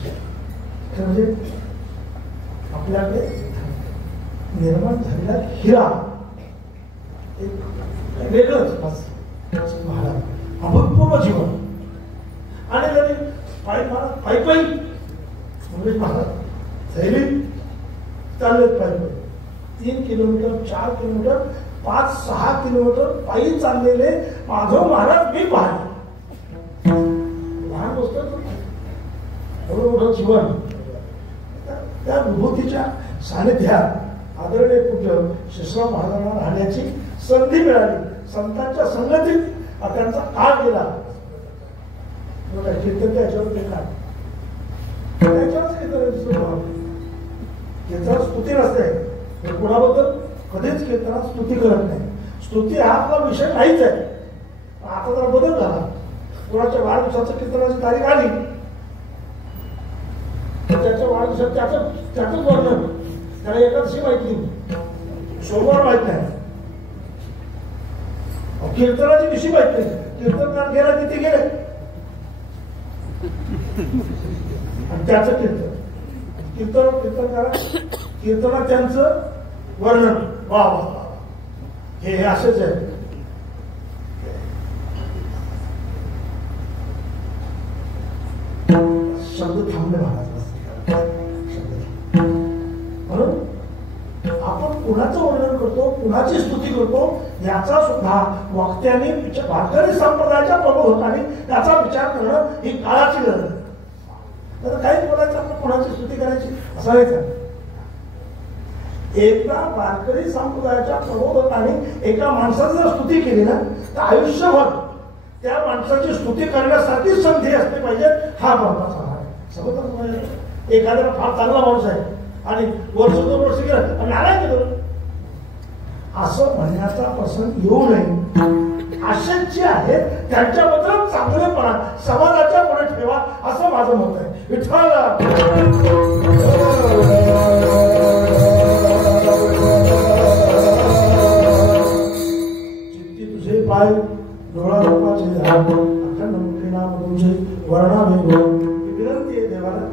म्हणजे आपल्याकडे निर्माण झालेला हिरा एक वेगळंच महाराज अभूतपूर्व जीवन. आणि जरी पायी म्हणजे महाराज सैलीत चाललेत पायी 3 किलोमीटर 4 किलोमीटर 5-6 किलोमीटर पायी चाललेले माधव महाराज मी पाहिले. लहान गोष्ट एवढं मोठं जीवन. त्या विभूतीच्या सानिध्यात आदरणीय पूज्य शिशराव महाराजांना राहण्याची संधी मिळाली. संतांच्या संगतीत त्यांचा काळ गेला. कीर्तन त्याच्यावर लिहिणार, त्याच्यावरच कीर्तन स्तुती नसते. कुणाबद्दल कधीच कीर्तनात स्तुती करत नाही. स्तुती हा आपला विषय नाहीच आहे. आता जरा बदल झाला. कुणाच्या वाढदिवसाचं कीर्तनाची तारीख आली, त्याच्या वाढदिवसात त्याचंच वर्णन. त्याला एकादशी माहिती नाही, सोमवार माहित नाही, कीर्तनाची दिवशी माहित नाही. कीर्तनकार गेला किती गेले आणि त्याचं कीर्तनकार कीर्तनात त्यांचं वर्णन. वा वा हे असेच आहे. शब्द थांबले महाराज. म्हणून आपण कुणाचं वर्णन करतो, कुणाची स्तुती करतो, याचा सुद्धा वक्त्यांनी वारकरी संप्रदायाच्या प्रबोधकांनी याचा विचार करणं ही काळाची गरज आहे. तर काही बोलायचं आपण कुणाची स्तुती करायची असं नाही. एकदा वारकरी संप्रदायाच्या प्रबोधकांनी एका माणसाची जर स्तुती केली ना, तर आयुष्यभर त्या माणसाची स्तुती करण्यासाठी संधी असली पाहिजे. हा महत्वाचा भाग आहे. समजलं तुम्हाला. एखाद्याला फार चांगला माणूस आहे आणि वर्ष 2 वर्ष गेलं आणि आलाय केलं असं म्हणण्याचा प्रसंग येऊ नये. असेच जे आहेत त्यांच्याबद्दल चांगलेपणा समाजाच्या पुढे ठेवा असं माझं मत आहे. विठ्ठल चित्ती तुझे पाय डोळा रूपाचे ध्यान अखंड मुखी नाम तुझे वर्णावे गुण. विनंती आहे देवाला,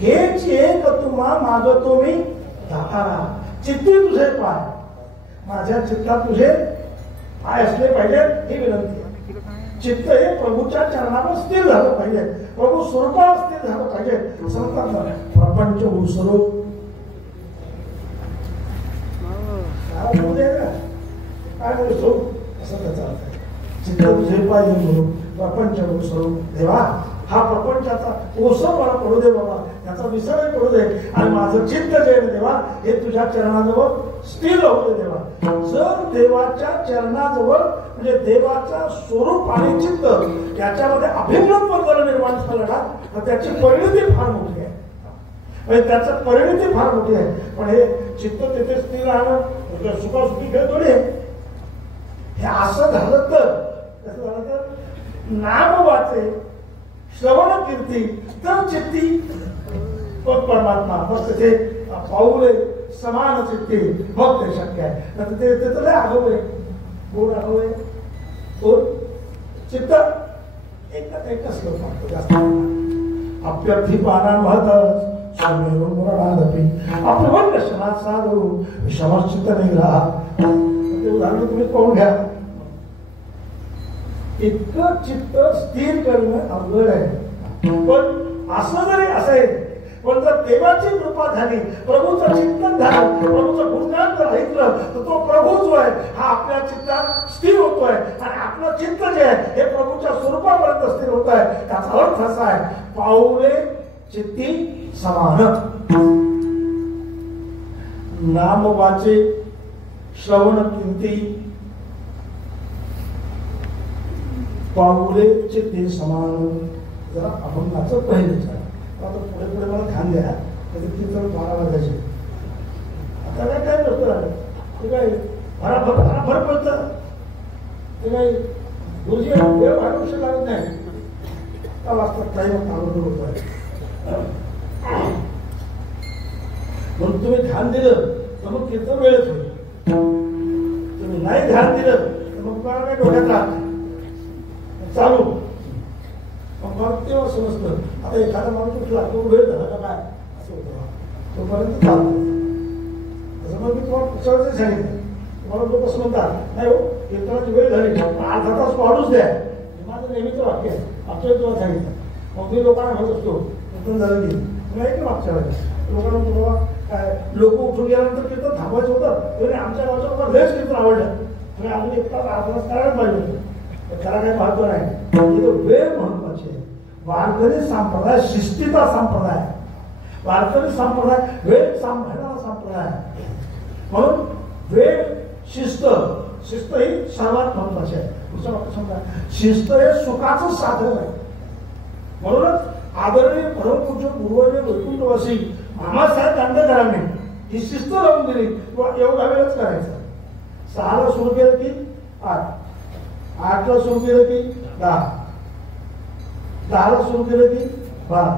हेच एक तुम्हा मागतो मी दातारा. चित्ती तुझे पाय, माझ्या चित्तात तुझे पाय असले पाहिजे ही विनंती आहे. चित्त हे प्रभूच्या चरणावर स्थिर झालं पाहिजे, प्रभू स्वरूपावर स्थिर झालं पाहिजे. संतांना प्रपंच उसरो काय म्हणतो असं त्याचा अर्थ आहे. चित्त तुझे पाय म्हणून प्रपंच उसरो. देवा हा प्रपंचाचा ओसरपणा पडू दे बाबा, त्याचा विसर पडू दे आणि माझं चित्त जे आहे देवा हे तुझ्या चरणाजवळ स्थिर होऊ दे देवा. जर देवाच्या चरणाजवळ म्हणजे देवाचा स्वरूप आणि चित्त याच्यामध्ये अभिन्नत्व जर निर्माण झालं ना, तर त्याची परिणती फार मोठी आहे. म्हणजे त्याचं परिणती फार मोठी आहे. पण हे चित्त तिथे स्थिर राहणं सुखासुखी खेळ थोडी आहे. हे असं झालं तर कसं झालं तर नाम वाचे श्रवण कीर्ती तर चित्ती परमात्मा मग ते पाऊले समान चित्ती मग ते शक्य आहे. ते तर लय आगव आहे. कोण आगव आहे? कोण चित्त एकच श्लोक म्हणतो जास्त. अप्यर्थी पाना महत सोमेरून मुरणादपी अप्रवण क्षणात साधू विषमश्चित्त निग्रह. ते उदाहरण तुम्ही पाहून घ्या. इतकं चित्त स्थिर करणं अवघड आहे. पण असं जरी असेल, पण जर देवाची कृपा झाली, प्रभूचं चिंतन झालं, प्रभूचं गुणगान जर ऐकलं, तर तो प्रभू जो आहे हा आपल्या चित्तात स्थिर होतोय. आणि आपलं चित्त जे आहे हे प्रभूच्या स्वरूपापर्यंत स्थिर होत आहे. त्याचा अर्थ असा आहे, पाऊले चित्ती समान. नाम वाचे श्रवण किंती पाऊले चित्ती समान. जरा अभंगाचं पहिलेच आहे. आता पुढे पुढे मला ध्यान द्या. त्याचे कीर्तन 12 वाजायचे. आता काय काय करतो ते काय भराभर पडतं. ते काय गुरुजी वेळ वाढवू लागत नाही का वाचतात काही आवडून होत आहे. म्हणून तुम्ही ध्यान दिलं तर मग कीर्तन वेळच होईल. तुम्ही नाही ध्यान दिलं तर मग तुम्हाला काय डोक्यात राहत चालू. मग तेव्हा समजतं आता एखादा माणूस उठला तो वेळ झाला का काय असं होतं. तोपर्यंत चालतो. तसं मग मी तुम्हाला पुढच्या वेळेस सांगितलं. तुम्हाला लोक कसं म्हणतात, नाही हो कीर्तनाची वेळ झाली अर्धा तास वाढूच द्या. माझं नेहमीचं वाक्य आहे. मागच्या वेळेस तुम्हाला सांगितलं. मग मी लोकांना म्हणत असतो कीर्तन झालं की मी ऐकलं मागच्या वेळेस लोकांना म्हणतो बाबा काय लोक उठून गेल्यानंतर कीर्तन थांबायचं होतं. तरी आमच्या गावच्या लोकांना लयच कीर्तन आवडलं. तुम्ही अजून एक तास अर्धा तास करायलाच पाहिजे होतं. त्याला काही महत्व नाही. वेळ महत्वाची आहे. वारकरी संप्रदाय शिस्तीचा संप्रदाय. वारकरी संप्रदाय वेळ सांभाळणारा संप्रदाय. म्हणून वेळ शिस्त ही सर्वात महत्वाची आहे. दुसरं वाक्य समजा, शिस्त हे सुखाचं साधन आहे. म्हणूनच आदरणीय परमपूज्य गुरुवर्य वैकुंठवासी मामासाहेब दांडेकरांनी ही शिस्त लावून दिली. एवढा वेळच करायचा. 6ला सुरू केलं की 8, 8ला सुरू केलं की 10, 10ला सुरू केलं की 12.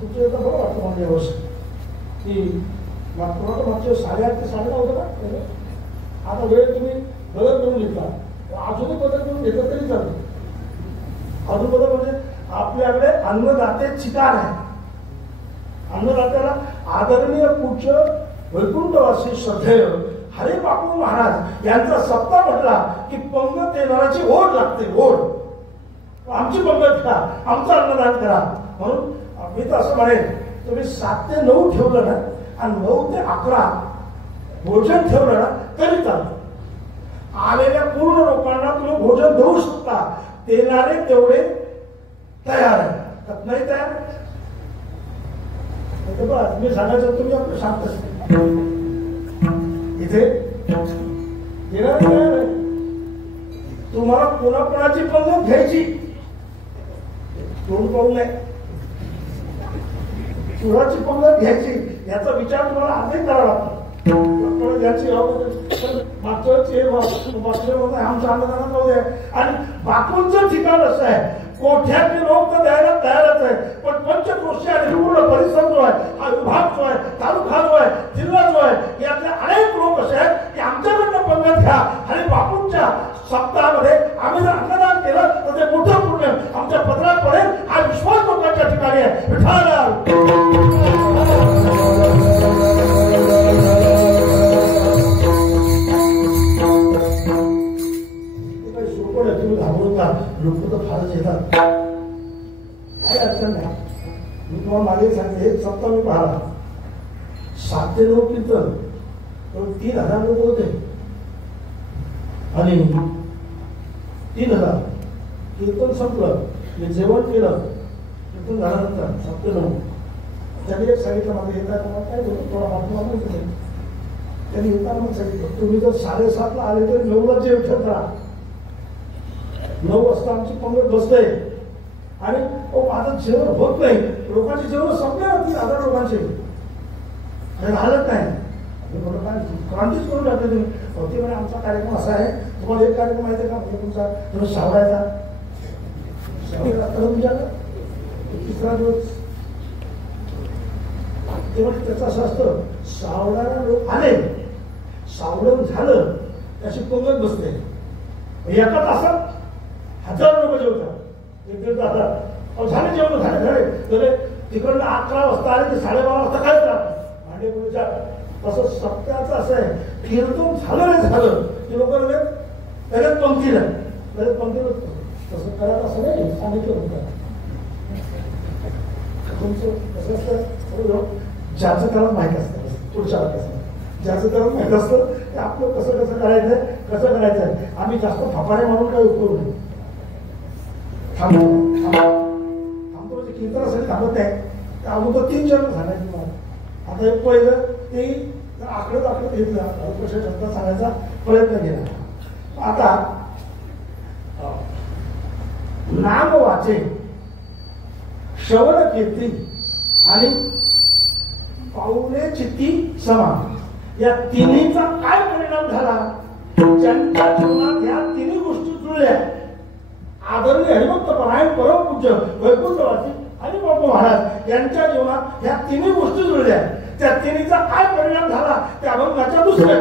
तुमचं एकदा बरं वाटतं म्हणजे व्यवस्थित की मागच्या 8:30 ते 9:30 होतं का. आता वेळ तुम्ही बदल करून घेतला. अजूनही बदल करून घेतला तरी चालतो. अजून बदल म्हणजे आपल्याकडे अन्नदाते चिकार आहे. अन्नदात्याला आदरणीय पूज्य वैकुंठवासी श्रद्धेय हरे बापू महाराज यांचा सप्ताह म्हटला की पंगत येणाराची ओढ लागते. ओढ. आमची पंगत करा, आमचं अन्नदान करा. म्हणून मी तर असं म्हणेन, तुम्ही 7 ते 9 ठेवलं ना आणि 9 ते 11 भोजन ठेवलं ना तरी चालतं. आलेल्या पूर्ण लोकांना तुम्ही भोजन देऊ शकता. देणारे तेवढे तयार आहे. नाही तयार मी सांगायचं तुम्ही आपलं शांत इथे येणार तयार आहे. तुम्हाला कोणाकोणाची पंगत घ्यायची तोंड पाहू नये. कुणाची पंगत घ्यायची याचा विचार तुम्हाला अनेक करावा लागतो. ज्याची मागच्या आमच्या आंदोलनात नव्हते. आणि बापूंचं ठिकाण असं आहे, कोठ्यातले लोक तर द्यायला तयारच आहे. पण पंचक्रोशी आणि पूर्ण परिसर जो आहे, हा विभाग जो आहे, तालुका जो आहे, जिल्हा जो आहे, यातले अनेक लोक असे आहेत की आमच्याकडनं पंगत घ्या. आणि बापूंच्या सप्ताहामध्ये आम्ही जर अन्नदान केलं तर ते मोठं पुण्य आमच्या पदरात पडेल. हा विश्वास लोकांच्या ठिकाणी आहे. लोक तर फारच येतात. काही अडचण नाही. मी तुम्हाला मागे सांगते, हे सप्ताह मी पाहिला 7 ते 9 कीर्तन 3,000 लोक होते. आणि 3,000 कीर्तन संपलं. मी जेवण केलं. कीर्तन झाल्यानंतर 7 ते 9 त्यांनी एक सांगितलं, माझं येतात काय बोलतो थोडा बातमा माहिती. त्यांनी येताना मग सांगितलं, तुम्ही जर 7:30ला आले तर 9ला जेवण ठेवता. 9 वाजता आमची पंगत बसते. आणि माझं जेवण होत नाही. लोकांचे जेवण संपले ना 3,000 लोकांचे हालत नाही. मी म्हणतो काय क्रांतीच करून टाकते तुम्ही. होते म्हणे आमचा कार्यक्रम असा आहे. तुम्हाला एक कार्यक्रम माहिती आहे का म्हणजे तुमचा तुम्ही सावडायचा तुमच्याकडे 3रा दिवस. तेव्हा त्याचं असं असतं, सावडायला लोक आले, सावडून झालं त्याची पंगत बसते. एका तासात 1000 लोक जेवतात, एक दीड तासात झाले जेवण, झाले तिकडनं 11 वाजता आले की 12:30 वाजता काय करतात भांडे पुढच्या. तसं सत्याचं असं आहे, कीर्तन झालं नाही झालं की लोक लगेच पंक्तीला तसं करायला असं नाही सांगितलं होतं. तुमचं कसं असतं, ज्याचं त्याला माहीत असतं पुढच्या वाक्याचं, ज्याचं त्याला माहीत असतं ते आपलं कसं कसं करायचंय कसं करायचंय. आम्ही जास्त फपारे म्हणून काही उपयोग नाही. थांबतो म्हणजे कीर्तन असेल थांबत नाही, तर अगोदर 3 चरण सांगायचे मला. आता एक पहिलं ते आकडत घेतलं, कशा शब्दात सांगायचा प्रयत्न केला. आता नाम वाचे, श्रवण कीर्ती आणि पाऊले चित्ती समान, या तिन्हीचा काय परिणाम झाला. ज्यांच्या जीवनात या तिन्ही गोष्टी जुळल्या, आदरणीय हरिभक्त परायण परमपूज्य वैकुंठवासी हरिबाबू महाराज यांच्या जीवनात या तिन्ही गोष्टी जुळल्या. त्या तिन्हीचा काय परिणाम झाला त्या अभंगाच्या दुसऱ्या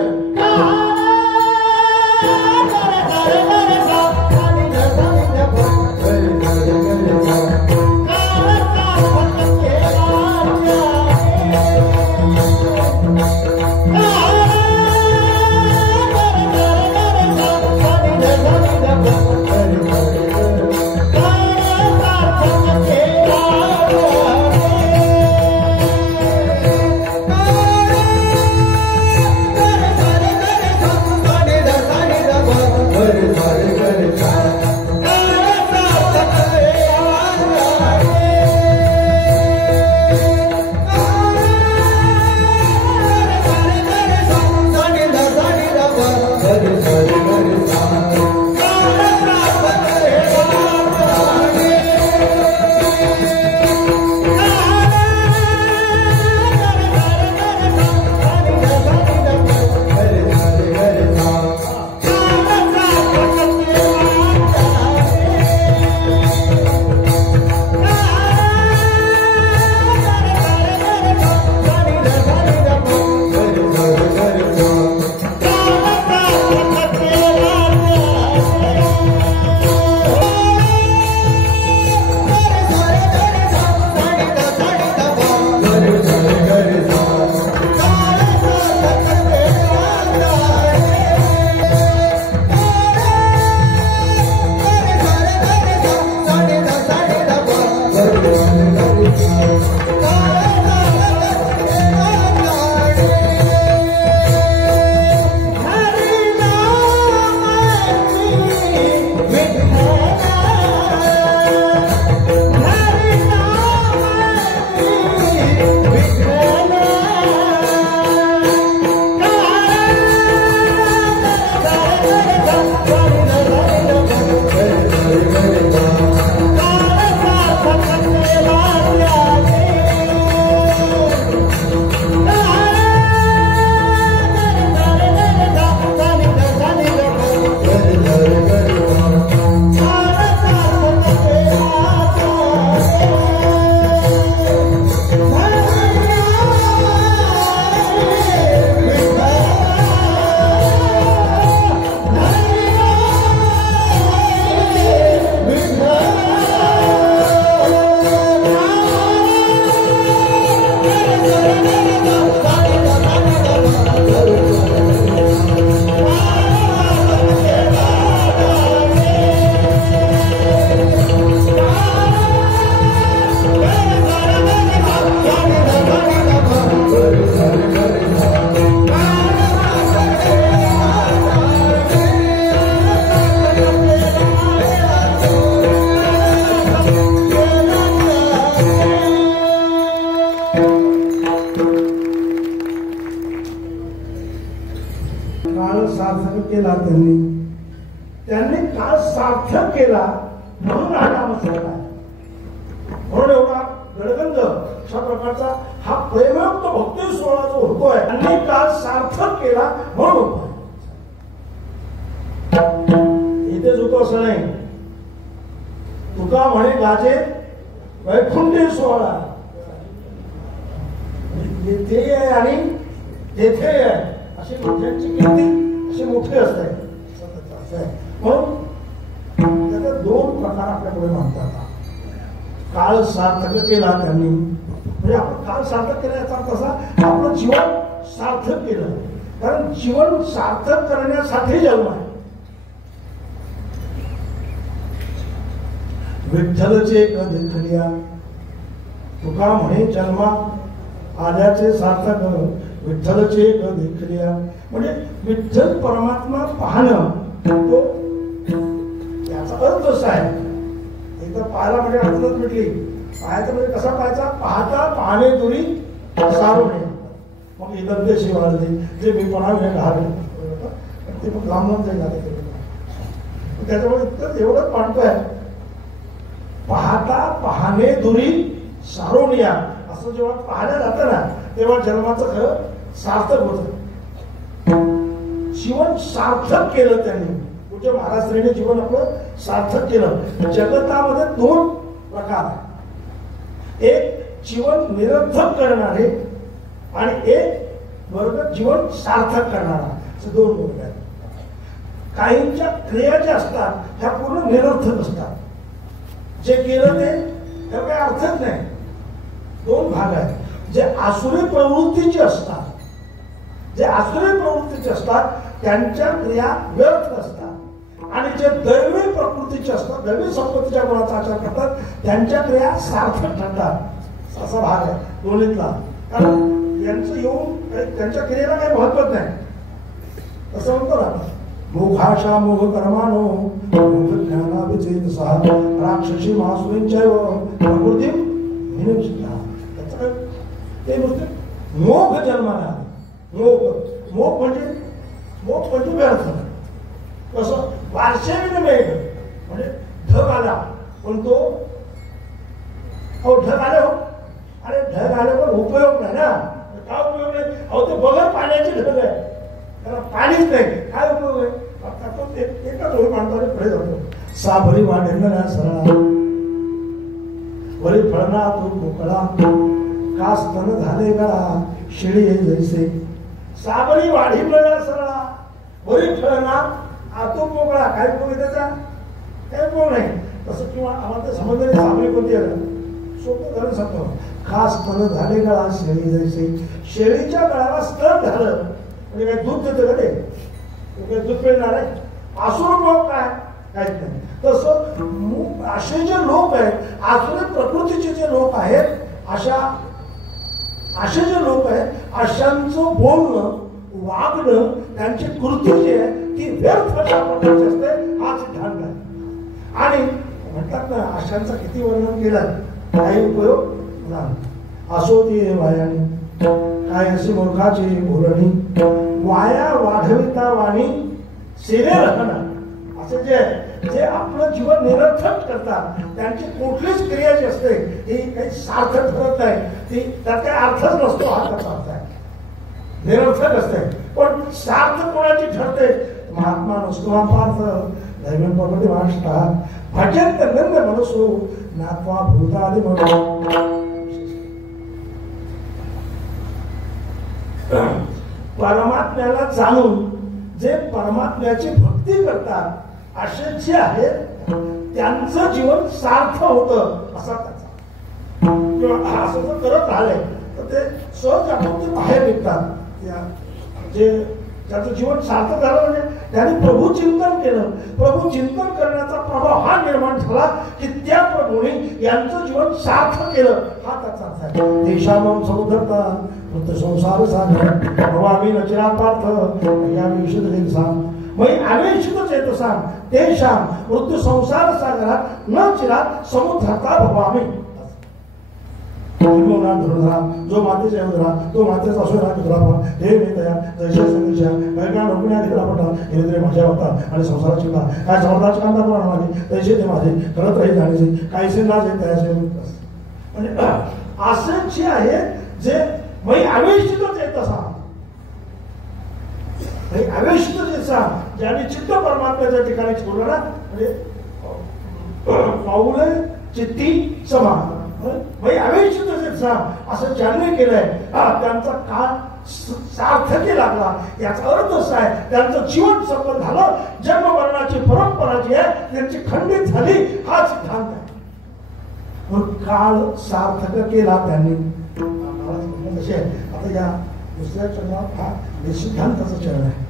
केला त्यांनी काळ सार्थक केला म्हणून हा नाम झाला. म्हणून एवढा गडगंध अशा प्रकारचा हा प्रेमयुक्त भक्ती सोहळा जो होतोय, त्यांनी काळ सार्थक केला म्हणून होतोय. इथेच होतो असं नाही. तुका म्हणे गाजे वैकुंठी सोहळा, इथे आहे आणि तेथे आहे अशी मोठ्यांची कीर्ती अशी मोठी असते. म्हणून त्याच्यात दोन प्रकार आपल्याकडे मानतात. काळ सार्थक केला त्यांनी, म्हणजे आपण काळ सार्थक केला याचा अर्थ असा आपलं जीवन सार्थक केलं. कारण जीवन सार्थक करण्यासाठी जन्म आहे. विठ्ठलचे क देखलिया, तुका म्हणे जन्मा आल्याचे सार्थक विठ्ठलचे क देखलिया. म्हणजे विठ्ठल परमात्मा पाहणं, तो याचा अर्थ असा आहे. एकदा पाहायला म्हणजे अर्थच म्हटली, पाहायचं म्हणजे कसा पाहायचा, पाहता पाहणे दुरी सारोणे. मग इदंतेशी वाढले जे मी पणाविने घालले, ते मग लांबून जाईल आता. त्याच्यामुळे इतकं एवढंच मांडतोय, पाहता पाहणे दुरी सारोनिया. असं जेव्हा पाहण्या जातं ना तेव्हा जन्माचं खरं सार्थक होतं. जीवन सार्थक केलं त्यांनी. पूज्य महाराज श्रेणी जीवन आपलं सार्थक केलं. जगतामध्ये दोन प्रकार आहेत. एक जीवन निरर्थक करणारे आणि एक वर्ग जीवन सार्थक करणारा, असे दोन वर्ग आहेत. काहींच्या क्रिया ज्या असतात ह्या पूर्ण निरर्थक असतात. जे केलं ते त्याला काही अर्थच नाही. दोन भाग आहेत. जे आसुरी प्रवृत्तीचे असतात, जे आसुरी प्रवृत्तीचे असतात त्यांच्या क्रिया व्यर्थ असतात. आणि जे दैवी प्रकृतीचे असतात, दैवी संपत्तीच्या गुणाचा आचार करतात, त्यांच्या क्रिया सार्थक ठरतात. असा भाग आहे दोन्हीतला. कारण यांचं येऊन त्यांच्या क्रियेला काही महत्वच नाही. असं म्हणतो ना, मोघाशा मोघ कर्मानो मोघ ज्ञानाभिचेत सहा राक्षसी मासुरींचैव प्रकृती विनश्यता. ते नुसते मोघ जन्माला. मोघ म्हणजे व्यर्थ. कसं वारशेने मेघ म्हणजे ढग आला, पण तो ढग आले हो, अरे ढग आले पण उपयोग नाही ना. काय उपयोग नाही? अहो ते बघत पाण्याची ढग आहे, त्याला पाणीच नाही, काय उपयोग आहे? एकाच होई माणसाने पुढे जातो. साभरी वाढेल सरळा वरी फळना तो मोकळा का स्तन झाले गळा शिळी जैसे. साबरी वाढी मिळणार सरळा वरी फळना आतो मोकळा. काय उपयोग आहे त्याचा? काय उपयोग नाही. तसं किंवा आम्हाला समजले साबरी कोणती आहे सोपं झालं सांगतो. का स्तन झाले गळा शेळी जैसे. शेळीच्या गळाला स्तन झालं म्हणजे काय दूध देतं का ते? दूध पिळणार आहे? आसुर लोक काय काहीच नाही. तसं असे जे लोक आहेत, आसुरी प्रकृतीचे जे लोक आहेत, असे जे लोक आहेत, अशांचं बोलणं वागणं त्यांची कृती जी आहे ती व्यर्थ अशा प्रकारची असते. हा सिद्धांत आहे. आणि म्हणतात ना, अशांचा किती वर्णन केलं काही उपयोग नाही. असो ती वायानी काय अशी मूर्खाची बोलणी वाया वाढविता वाणी सेने राहणार. असं जे आपलं जीवन निरर्थक करतात त्यांची कुठलीच क्रिया जी असते ही काही सार्थक ठरत नाही. ती त्यात काही अर्थच नसतो. हा त्याचा अर्थ आहे. निरर्थक असते. पण सार्थ कोणाची ठरते? महात्मा नसतो पार्थ दैवन प्रकृती वाष्टा भजन नंद मनसो नात्वा भूतादि म्हणून. परमात्म्याला जाणून जे परमात्म्याची भक्ती करतात असे जे आहेत त्यांचं जीवन सार्थ होतं असा त्याचा. किंवा असं जर करत राहिले तर ते सहज आपण ते बाहेर निघतात. जे ज्याचं जीवन सार्थ झालं म्हणजे त्यांनी प्रभू चिंतन केलं. प्रभू चिंतन करण्याचा प्रभाव हा निर्माण झाला की त्या प्रभूने यांचं जीवन सार्थ केलं. हा त्याचा अर्थ आहे. देशामम समुद्रता वृत्त संसार सागर भवामी नचिरा पार्थ विशुद्ध सांग मग आवेशित चेतसाम तेषाम वृत्त संसार सागरात न चिरात समुद्रता भवामी. धनुधरा जो मातेचा उदरा तो मातेचा असोरा दुरापा हे नेतया जैसे संदेशा काय नोकऱ्या घेतला पडला हे तरी माझ्या होता आणि संसाराची का काय समर्थाची कांदा कोण माझे तैसे ते माझे करत राहील जाण्याचे काहीसे ना जे तयाचे म्हणजे असे जे आहे जे मी आवेशितच येत असा आवेशितच येसा ज्याने चित्त परमात्म्याच्या ठिकाणी ठेवलं ना म्हणजे पाऊले चित्ती समान अवेक्षित असं ज्यांनी केलंय त्यांचा काळ सार्थकी लागला. याचा अर्थ असा आहे त्यांचं जीवन सफल झालं. जन्म मरणाची परंपरा जी आहे त्यांची खंडित झाली. हा सिद्धांत आहे. काळ सार्थक केला त्यांनी. आता या दुसऱ्या चरणात हा सिद्धांताचं चरण आहे.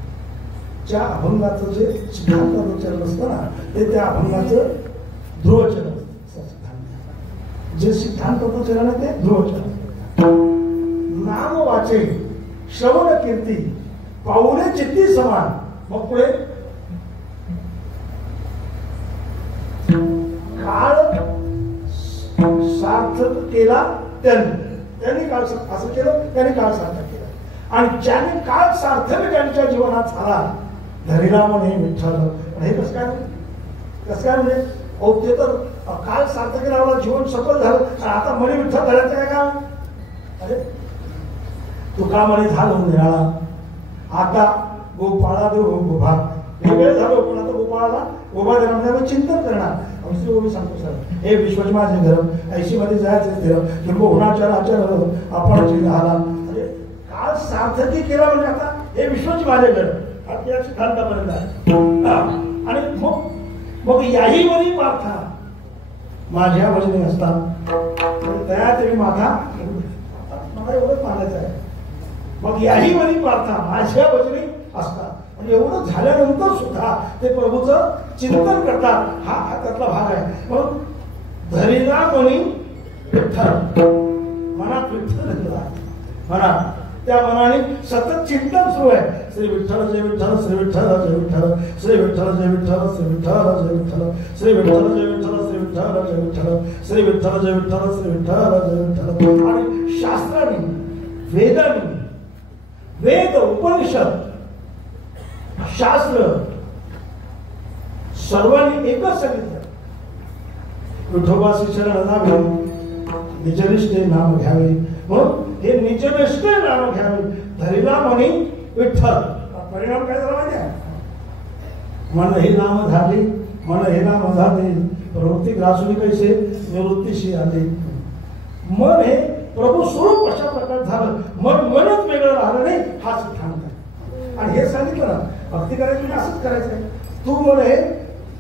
ज्या अभंगाचं जे सिद्धांताचं चरण असतं ना ते त्या अभंगाचं ध्रुवचरण सिद्धांत. जे सिद्धांताचं चरण आहे ते ध्रुवचरण. नाम वाचे श्रवण कीर्ती पाऊले चित्ती समान. मग पुढे काळ सार्थक केला त्यांनी काळ असं केलं. त्यांनी काळ सार्थक केला. आणि ज्याने काळ सार्थक त्यांच्या जीवनात झाला धरीला म्हणे विठ्ठल. हे कसं काय म्हणजे ते तर काळ सार्थक लावला जीवन सफल झालं. आता म्हणे विठ्ठल धरायचं काय काम. अरे तुका म्हणे झालं निराळा आता गोपाळा देव गोभा. हे वेळ झालो पण आता गोपाळाला गोबा देणार चिंतन करणार. गोबी सांगतो सर हे विश्वच माझे धर्म ऐशी मध्ये जायचं धर्म लिंबू होण्याच्या आपण राहिला. म्हणजे काळ सार्थकी केला म्हणजे आता हे विश्वच माझे धर्म आपल्या सिद्धांतापर्यंत आहे. आणि मग याही वरी पार्था माझ्या भजनी असतात त्या तरी मला एवढंच मानायचं आहे. मग याही वरी पार्था माझ्या भजनी असतात. म्हणजे एवढं झाल्यानंतर सुद्धा ते प्रभूचं चिंतन करतात. हा त्यातला भाग आहे. मग धरीला मनी विठ्ठल मनात विठ्ठल मनात त्या मनाने सतत चिंतन सुरू आहे. श्री विठ्ठल जय विठ्ठल श्री विठ्ठल जय विठ्ठल श्री विठ्ठल जय विठ्ठल श्री विठ्ठल जय विठ्ठल श्री विठ्ठल जय विठ्ठल श्री विठ्ठल जय विठ्ठल श्री विठ्ठल जय विठ्ठल श्री विठ्ठल जय विठ्ठल. आणि शास्त्राने वेदाने वेद उपनिषद शास्त्र सर्वांनी एकच सांगितलं विठोबाचे चरण नावे निजनिष्ठे नाम घ्यावे. म्हणून हे निजनिष्ठे नाम घ्यावे. धरीला म्हणे विठ्ठल. परिणाम काय झाला माहिती आहे. मन हे नाम झाले मन हे नाम झाले प्रवृत्ती ग्रासुनी कैसे निवृत्तीशी आले. मन हे प्रभू स्वरूप अशा प्रकार झालं. मनच वेगळं राहिलं नाही. हा सिद्धांत आहे. आणि हे सांगितलं ना भक्ती करायची म्हणजे असंच करायचं आहे. तू म्हणे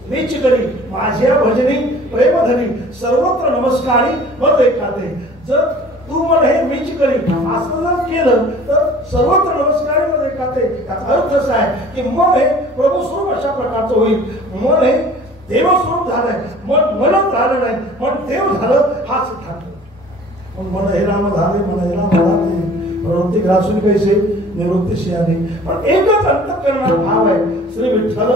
मीच करी माझ्या भजनी प्रेमधनी सर्वत्र नमस्कारी मग एखादे. जर तू म्हणे मीच करी असं जर केलं तर सर्वत्र नमस्कारी मग एखादे. याचा अर्थ असा आहे की मन हे प्रभू स्वरूप अशा प्रकारचं होईल. मन हे देवस्वरूप झालंय. मनच झालं नाही मन देव झालं. हा सिद्धांत. मन हे राम झाले मन हे राम झाले प्रवृत्ती ग्रासून कैसे निवृत्तीशी आली. पण एकच अंतःकरणात भाव आहे श्री विठ्ठल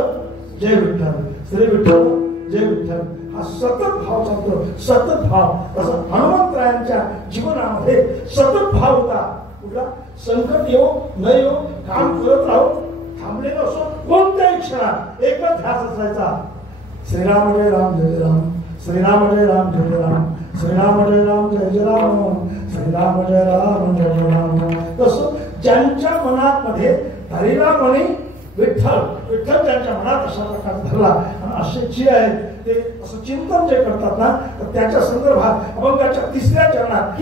जय विठ्ठल श्री विठ्ठल जय विठ्ठल. हा सतत भाव चालतो. सतत भाव. तसं हनुमंतरायांच्या जीवनामध्ये सतत भाव होता. कुठला संकट येऊ न येऊ काम करत राहू थांबलेलं असो कोणत्याही क्षणात एकच ध्यास असायचा. श्रीराम जय राम जय राम श्रीराम जय राम जय राम श्रीराम जय राम जय जय राम श्रीराम जय राम जय जय राम. तसं ज्यांच्या मनात मध्ये धरीला म्हणे विठ्ठल विठ्ठल ज्यांच्या मनात अशा प्रकारे धरला आणि असे जे आहेत ते असं चिंतन जे करतात ना तर त्याच्या संदर्भात अभंगाच्या तिसऱ्या चरणात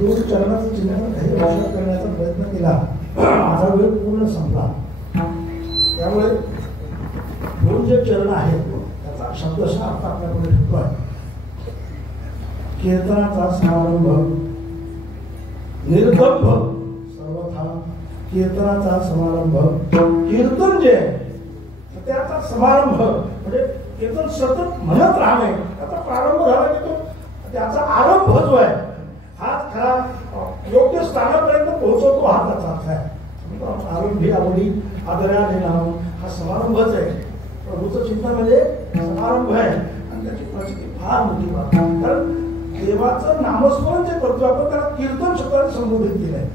दोन चरणाचं चिन्ह लक्षात करण्याचा प्रयत्न केला, माझा वेळ पूर्ण संपला. त्यामुळे दोन जे चरण आहेत त्याचा शब्दशः अर्थ आपल्याकडे ठेवतो आहे. कीर्तनाचा समारंभ निर्दंभ सर्वथा, कीर्तनाचा समारंभ, कीर्तन जे आहे त्याचा समारंभ म्हणजे कीर्तन सतत म्हणत राहणे, त्याचा प्रारंभ झाला की तो त्याचा आरंभ जो आहे हा खरा योग्य स्थानापर्यंत पोहोचवतो, हा त्याचा अर्थ आहे. आरंभी आवडी आदरा नाम हा समारंभच आहे. प्रभूचं चिंतन म्हणजे समारंभ आहे आणि त्याची प्रचिती फार मोठी बात. कारण देवाचं नामस्मरण जे करतो आपण त्याला कीर्तन शब्दाने संबोधित केलं आहे.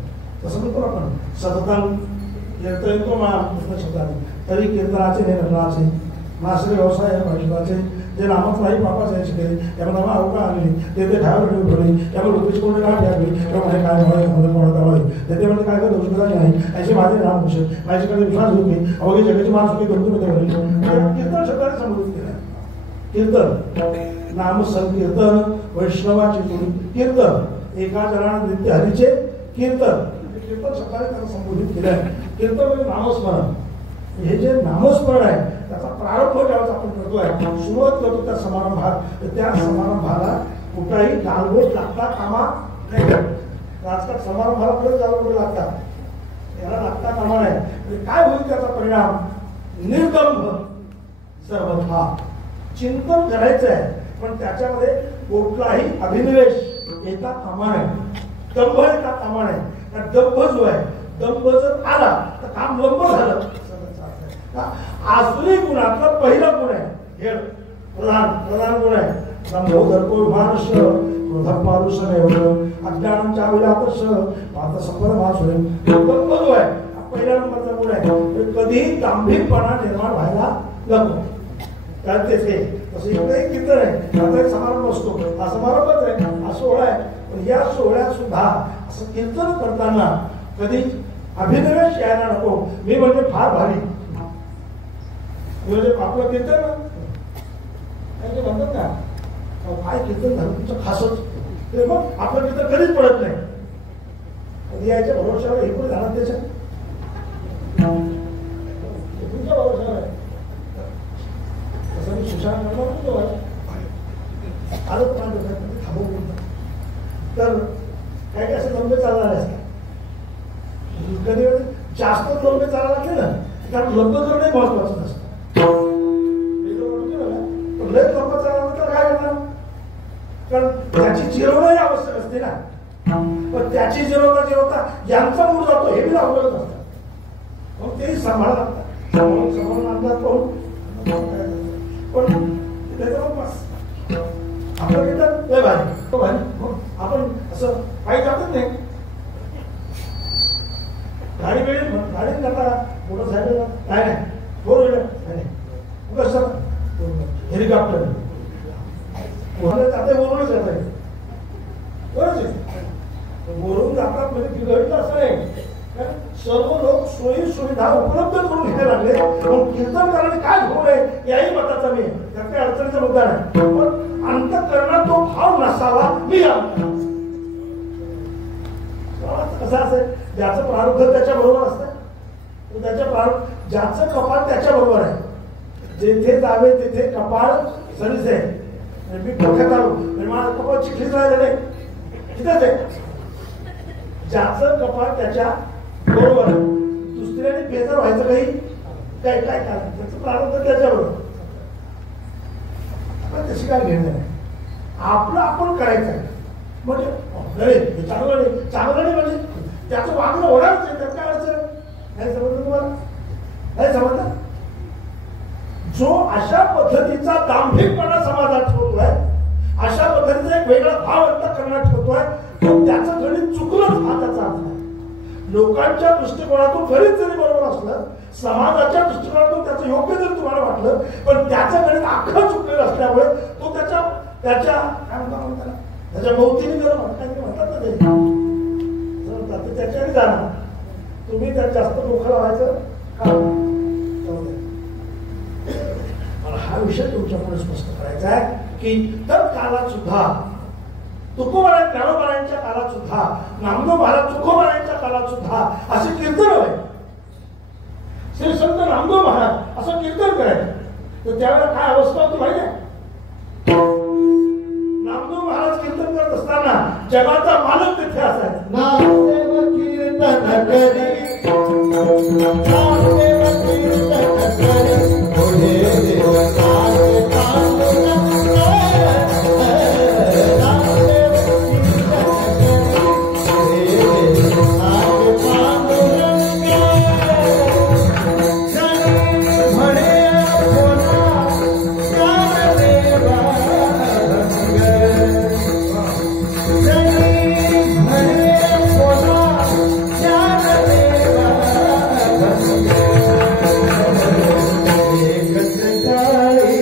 तसं म्हणतो आपण सततं कीर्तयतो कृष्ण शब्दाने, तरी कीर्तनाचे हे नटनाचे नासरे व्यवसाय भविष्याचे जे नामच नाही पापाचे शिकले त्यामुळे नामा अवका आणली ते ते ठावर ठेवली त्यामुळे लोकेश कोणी काय ठेवली त्यामुळे काय व्हावे म्हणत ते म्हणजे काय दोषगुणा नाही असे माझे नाम खुश माझ्याकडे विश्वास होते अवघी जगाची मान सुखी करून कीर्तन शब्दाने संबोधित केलं. कीर्तन नाम संकीर्तन वैष्णवाची जोडी कीर्तन एका चरणात नित्य हरीचे कीर्तन कीर्तन शब्दाने त्याला संबोधित केलं आहे. कीर्तन म्हणजे नामस्मरण. हे जे नामस्मरण आहे त्याचा प्रारंभ ज्यावेळेस आपण करतोय सुरुवात करतो त्या समारंभात, तर त्या समारंभाला कुठलाही गालबोट लागता कामा नाही. आजकाल समारंभाला परत गालबोट लागतात, याला लागता कामा नाही. म्हणजे काय होईल त्याचा परिणाम? निर्दंभ सर्वथा. चिंतन करायचं आहे पण त्याच्यामध्ये कुठलाही अभिनिवेश येता कामा नये, दंभ येता कामा नये. दंभ जो आहे, दंभ जर आला तर काम लंब झालं. आसुरी गुणातला पहिला गुण आहे हे प्रधान गुण आहे. संभो दर्पो महाराष्ट्र क्रोधपारुष अज्ञानांच्या विलातश आता सफल मासुरे दंभ जो आहे हा पहिला नंबरचा गुण आहे. कधीही दांभिकपणा निर्माण व्हायला नको. तेच हे तसं इकडे कीर्तन आहे, आता एक समारंभ असतो, हा समारंभच आहे, हा सोहळा आहे. पण या सोहळ्यात सुद्धा असं कीर्तन करताना कधी अभिनिवेश यायला नको. मी म्हणजे फार भारी म्हणजे आपलं कीर्तन म्हणतात ना काय कीर्तन झालं तुमचं खासच, ते मग आपलं कीर्तन कधीच पडत नाही. कधी यायच्या भरोशावर हे पण झालं त्याच्या तुमच्या भरोशावर आहे. तसं मी सुशांत म्हणतो आलं पण थांबवून तर काय काय असं लंबे चालणार असतात. कधी जास्त लंबे चालायला लागले ना कारण लंब करणं महत्वाचं असतं. लय लंब चालवलं काय करणार? कारण त्याची जिरवणं आवश्यक असते ना. पण त्याची जिरवता यांचा मूड जातो हे बी लावलेलंच असतं. मग तेही सांभाळा लागतात, सांभाळून आणतात पण आपलं कीर्तन लय भारी. आपण असं काही जातच नाही. गाडी जाता मोटरसायकल काय नाही, फोर व्हीलर नाही, कसं हेलिकॉप्टर जाते वरूनच जात आहे. वरून जातात म्हणजे गणित असं नाही. सर्व लोक सोयी सुविधा उपलब्ध करून घ्यायला लागले. पण कीर्तन करणे काय होऊ नये याही मताचा मी त्यात काही अडचणीचा मुद्दा नाही. पण अंतःकरणात तो भाव नसावा मी कसं असेल ज्याचं प्रारब्ध त्याच्या बरोबर असतं, त्याच्या प्रारब्ध ज्याचं कपाळ त्याच्या बरोबर आहे. जेथे जावे तेथे कपाळ सरीच आहे. मी डोक्यात आलो माझं कपाळ चिखलीच राहिलं नाही, तिथेच आहे. ज्याचं कपाळ त्याच्या बरोबर आहे, दुसऱ्याने बेजार व्हायचं काही काय काय कारण त्याचं प्रारब्ध त्याच्याबरोबर. आपण तशी काय घेणं नाही, आपलं आपण करायचं आहे. म्हणजे चांगलं नाही म्हणजे त्याचं वागणं होणारच आहे, त्यात काय अडचण नाही. समजलं तुम्हाला? नाही समजलं? जो अशा पद्धतीचा दांभिकपणा समाजात ठेवतोय, अशा पद्धतीचा एक वेगळा भाव व्यक्त करण्यात ठेवतोय, तो त्याचं गणित चुकलंच हा त्याचा अर्थ आहे. लोकांच्या दृष्टिकोनातून गणित जरी बरोबर असलं, समाजाच्या दृष्टिकोनातून त्याचं योग्य जरी तुम्हाला वाटलं, पण त्याचं गणित अख्खं चुकलेलं असल्यामुळे तो त्याच्या काय म्हणतात त्याच्या भोवतीने जर म्हणतात ना ते त्याच्याने जाणार. तुम्ही त्यात जास्त डोकं लावायचं का? मला हा विषय तुमच्यापुढे स्पष्ट करायचा आहे की तत्काळात सुद्धा तुकोबाराय ज्ञानोबारायांच्या काळात सुद्धा, नामदेव महाराज तुकोबारायांच्या काळात सुद्धा असे कीर्तन व्हायचे. श्री संत नामदेव महाराज असं कीर्तन करायचे. तर त्यावेळेला काय अवस्था होती माहिती आहे? नामदेव महाराज कीर्तन करत असताना जगाचा मालक तिथे असायचा. नामदेव कीर्तन करी, नामदेव कीर्तन करी, पुढे देवताचे पांडुरंग. नामदेव कीर्तन करी, पुढे देवताचे पांडुरंग. जनी म्हणे कोणा ज्ञानदेवा रंग. जनी म्हणे कोणा ज्ञानदेवा रंग. एकच काळी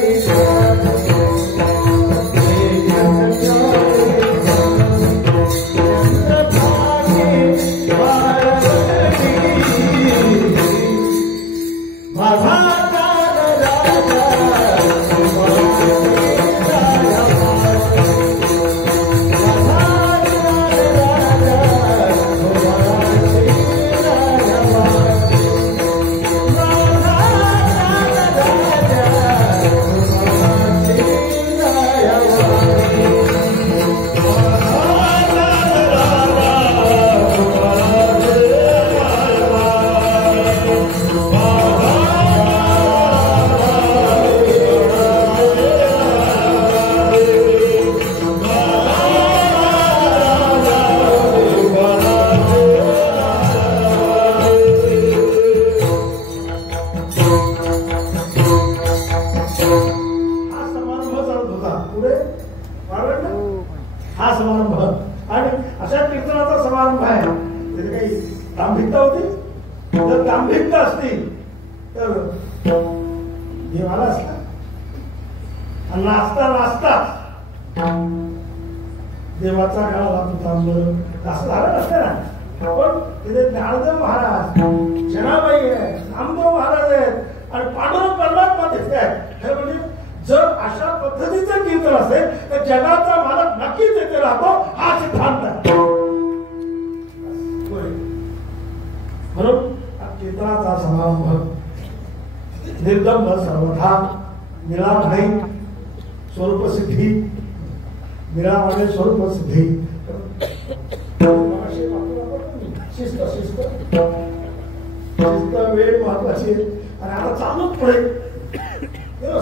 देवाचा काळ होता. असं झालं नसतं ना. पण तिथे ज्ञानदेव महाराज, जनाबाई आहे, नामदेव महाराज आहेत आणि पांडुरंग परमात्मा तिथे आहेत. हे म्हणजे जर अशा पद्धतीचं कीर्तन असेल तर जगाचा मालक नक्कीच तिथे राहतो, हा सिद्धांत आहे. म्हणून कीर्तनाचा समारंभ निर्दंभ सर्वथा, निरामय स्वरूपसिद्धी, निरामय स्वरूपसिद्धी. शिस्त शिस्त शिस्त वेळ महत्वाची. आणि आता चालूच पुढे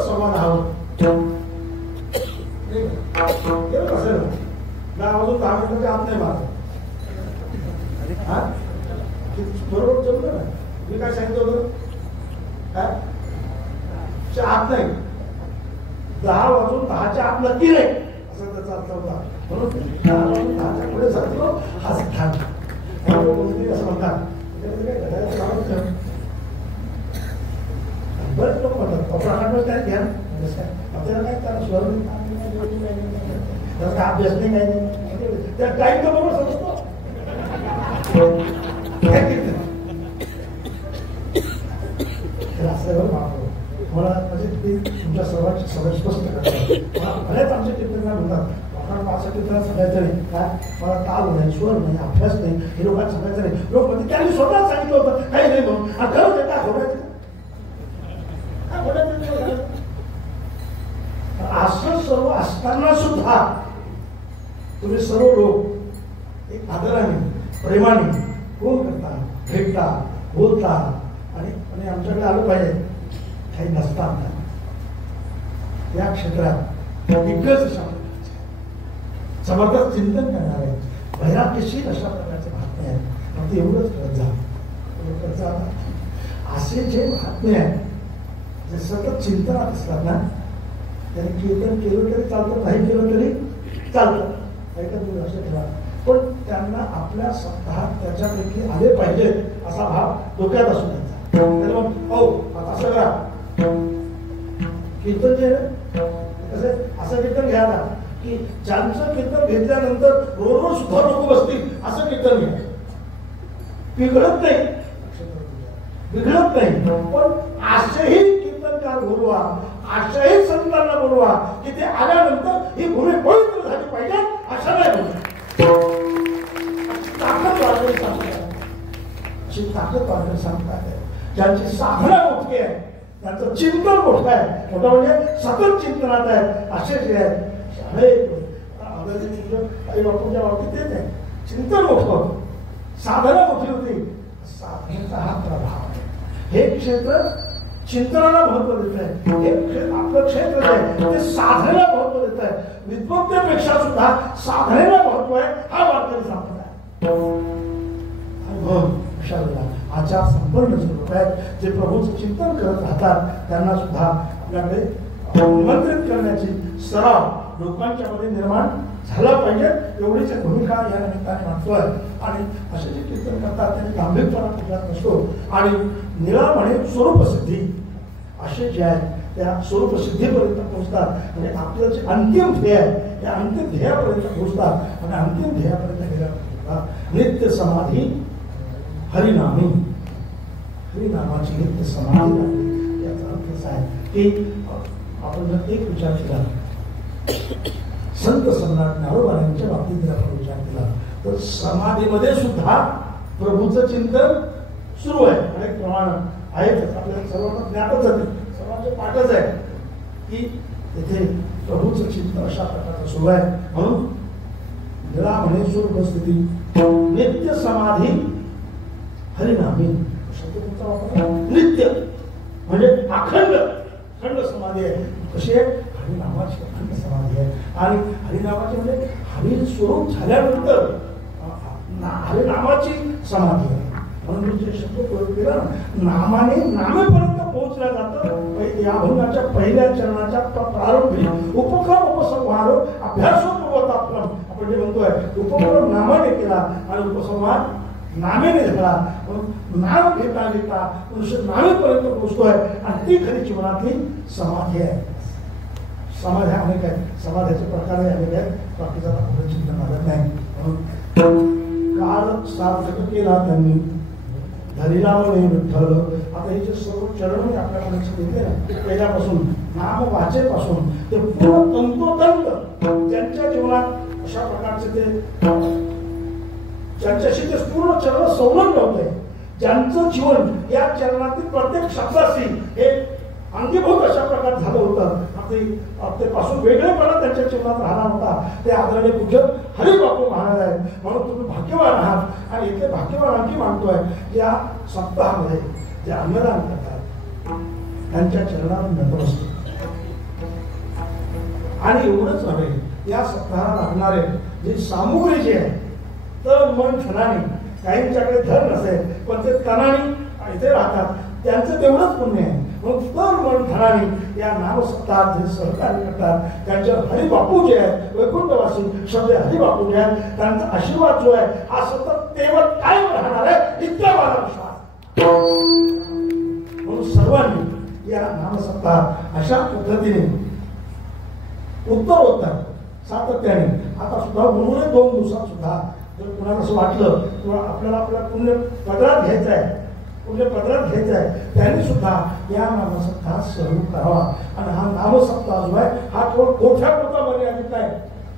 संवाद हवं. कसं अजून 10 मिनिटाच्या आत नाही मारत. बरोबर जमलं ना. मी काय सांगितलं होतं? काय आत नाही, 10 वाजून 10च्या आत नक्की नाही असं त्याचा अर्थ होता. म्हणून 10 वाजून 10च्या पुढे सांगतो हा सिद्धांत असं म्हणतात. बरेच लोक म्हणतात प्रकांड काय घ्या, आपल्याला काय त्याला स्वर काय अभ्यास नाही, काय नाही. त्या टाईम तर बरोबर समजतो. मला म्हणजे तुमच्या सर्वांची सगळं स्पष्ट करतात. बऱ्याच आमच्या कीर्तनाला म्हणतात असं कीर्तनात सांगायचं नाही, काय मला ताल नाही, स्वर नाही, अभ्यास नाही, हे लोकांना सांगायचं नाही. लोक म्हणजे त्यांनी स्वतः सांगितलं होतं काही नाही म्हणून. खरंच आहे काय खोडायचं, काय खोडायचं. असं सर्व असताना सुद्धा तुम्ही सर्व लोक एक आदराने प्रेमाने फोन करता, भेटता, बोलता आणि आमच्याकडे आलं पाहिजे. काही नसताना या क्षेत्रात दिग्गज समर्थक चिंतन करणार आहे, वैराग्यशील अशा प्रकारचे महात्मे आहेत. फक्त एवढंच करत जा. असे जे महात्मे आहेत जे सतत चिंतनात असतात ना, त्यांनी कीर्तन केलं तरी चालतं, नाही केलं तरी चालतं. ऐकत तुम्ही लक्षात ठेवा. पण त्यांना आपल्या सप्ताहात त्याच्यापैकी आले पाहिजे असा भाव डोक्यात असू द्यायचा. मग हो आता असं करा, कीर्तन जे असं कीर्तन घ्यायला की ज्यांचं कीर्तन घेतल्यानंतर रोज सुद्धा लोक बसतील असं कीर्तन घ्या. बिघडत नाही, बिघडत नाही. पण असेही कीर्तनकार बोलवा, अशाही संतांना बोलवा की ते आल्यानंतर ही भूमी पवित्र झाली पाहिजे. अशा नाही बोलवा. सांगतात ज्यांची साधना मोठी आहे, त्यांचं चिंतन मोठं आहे, मोठं म्हणजे सतत चिंतनात आहे, असे जे आहेत आई बापूंच्या बाबतीत तेच आहे. चिंतन मोठं होतं, साधना मोठी होती. साधनेचा हा प्रभाव आहे. हे क्षेत्र चिंतनाला महत्व देत आहे, हे आपलं क्षेत्र जे आहे ते साधनेला महत्व देत आहे. विद्वत्तेपेक्षा सुद्धा साधनेला महत्व आहे, हा वारकरी सांगत आहे. आचार संपन्न जे लोक आहेत, जे प्रभूचं चिंतन करत राहतात, त्यांना सुद्धा आपल्याकडे निमंत्रित करण्याची सराव लोकांच्या मध्ये निर्माण झाला पाहिजे, एवढीच भूमिका या निमित्ताने मानतोय. आणि असे जे कीर्तन करतात त्यांनी गांभीर्यपणा कुठलाच नसतो. आणि निळा म्हणे स्वरूपसिद्धी, असे जे आहेत त्या स्वरूपसिद्धीपर्यंत पोहोचतात. म्हणजे आपलं जे अंतिम ध्येय आहे या अंतिम ध्येयापर्यंत पोहोचतात. आणि अंतिम ध्येयापर्यंत गेल्यानंतर नित्य समाधी हरिनामी, हरिनामाची नित्य समाधी लागली. याचा अर्थ असा आहे की आपण जर एक विचार केला, संत सम्राट ज्ञानोबांच्या बाबतीत जर आपण विचार केला तर समाधीमध्ये सुद्धा प्रभूचं चिंतन सुरू आहे. अनेक प्रमाण आहेतच, आपल्याला सर्वांना ज्ञातच आहे, सर्वांचे पाठच आहे की तिथे प्रभूचं चिंतन अशा प्रकारचं सुरू आहे. म्हणून निळा म्हणे स्वरूपस्थिती नित्य समाधी हरिनामी शब्द तुमचा वापर नित्य म्हणजे अखंड खंड समाधी आहे. कशी आहे? हरिनामाची अखंड समाधी आहे. आणि हरिनामाची म्हणजे हरी स्वरूप झाल्यानंतर हरिनामाची समाधी आहे. म्हणून जे शब्द प्रयोग केला नामाने नामेपर्यंत पोहोचल्या जातं. या अभंगाच्या पहिल्या चरणाच्या प्रारंभी उपक्रम उपसंहार अभ्यासोपवतापलम आपण जे म्हणतोय, उपक्रम नामाने केला आणि उपसंहार नामेने झाला. नाम घेता घेता मनुष्य नामेपर्यंत पोहोचतोय. आणि ती खरी जीवनातली समाधी आहे. समाध्या अनेक आहेत, समाध्याचे प्रकार अनेक आहेत, बाकीचा आपलं चिंतन लागत नाही. म्हणून काळ सार्थक केला त्यांनी धरिला म्हणे विठ्ठल. आता हे जे सर्व चरण मी आपल्याकडे घेतले ना, पहिल्यापासून नाम वाचेपासून ते पूर्ण तंतोतंत ज्यांच्या जीवनात अशा प्रकारचे ते ज्यांच्याशी ते पूर्ण चरण संलग्न होते, ज्यांचं जीवन या चरणातील प्रत्येक शब्दाशी हे अंगीभूत अशा प्रकार झालं होतं, ते पासून वेगळेपणा त्यांच्या जीवनात राहणार होता. ते आदरणीय पूज्य हरिबापू महाराज आहेत. म्हणून तुम्ही भाग्यवान आहात. आणि इथे भाग्यवान आणखी मानतोय, या सप्ताहामध्ये जे अन्नदान करतात त्यांच्या चरणावर नतमस्तक. आणि एवढंच नव्हे, या सप्ताहाला लागणारे जे सामुग्री जे आहे तर मन धनाने, काहींच्याकडे धन नसेल पण ते तनाने इथे राहतात, त्यांचं तेवढंच पुण्य आहे. म्हणून तर मन धनाने या नामसप्ताहात जे सहकार्य करतात त्यांच्यावर हरिबापू जे आहेत वैकुंठवासी शब्द हरिबापू जे आहेत त्यांचा आशीर्वाद जो आहे हा सतत तेवढ कायम राहणार आहे, इतका मला विश्वास. म्हणून सर्वांनी या नामसप्ताहात अशा पद्धतीने उत्तर सातत्याने आता सुद्धा उर्वरित 2 दिवसात सुद्धा जर कुणाला असं वाटलं किंवा आपल्याला आपल्या पुण्य पदरात घ्यायचं आहे, पुण्य पदरात घ्यायचं आहे, त्यांनी सुद्धा या नामसप्ताहात सहयोग करावा. आणि हा नामसप्ताह जो आहे हा केवळ कोठ्यापुरता मर्यादित आहे,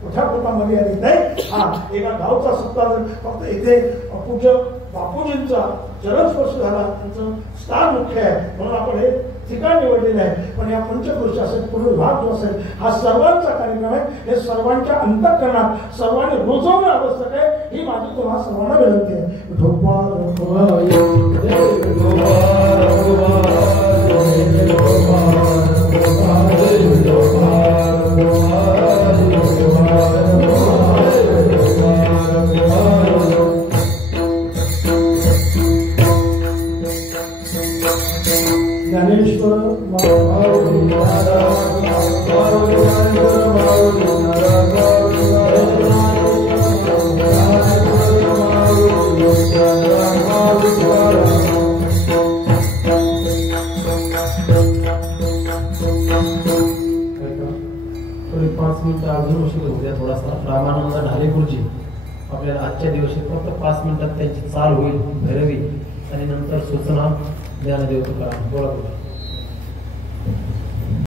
कोठ्यापुरता मर्यादित नाही. हा एका गावचा सप्ताह फक्त इथे पूज्य बापूजींचा चरणस्पर्श झाला, त्यांचं स्थान मुख्य आहे म्हणून आपण हे ठिकाण निवडलेलं आहे. पण या पंचक्रोश असेल, पूर्व भाग जो असेल, हा सर्वांचा कार्यक्रम आहे. हे सर्वांच्या अंतःकरणात सर्वांनी रुजवणं आवश्यक आहे, ही माझी तुम्हाला सर्वांना विनंती आहे. ज्ञानेश्वर अजून उशीर होऊ द्या थोडासा. रामानंद ढालेपूरजी आपल्याला आजच्या दिवशी फक्त 5 मिनिटात त्यांची चाल होईल भैरवी आणि नंतर सूचना ज्ञानदेव तुकाराम बोला.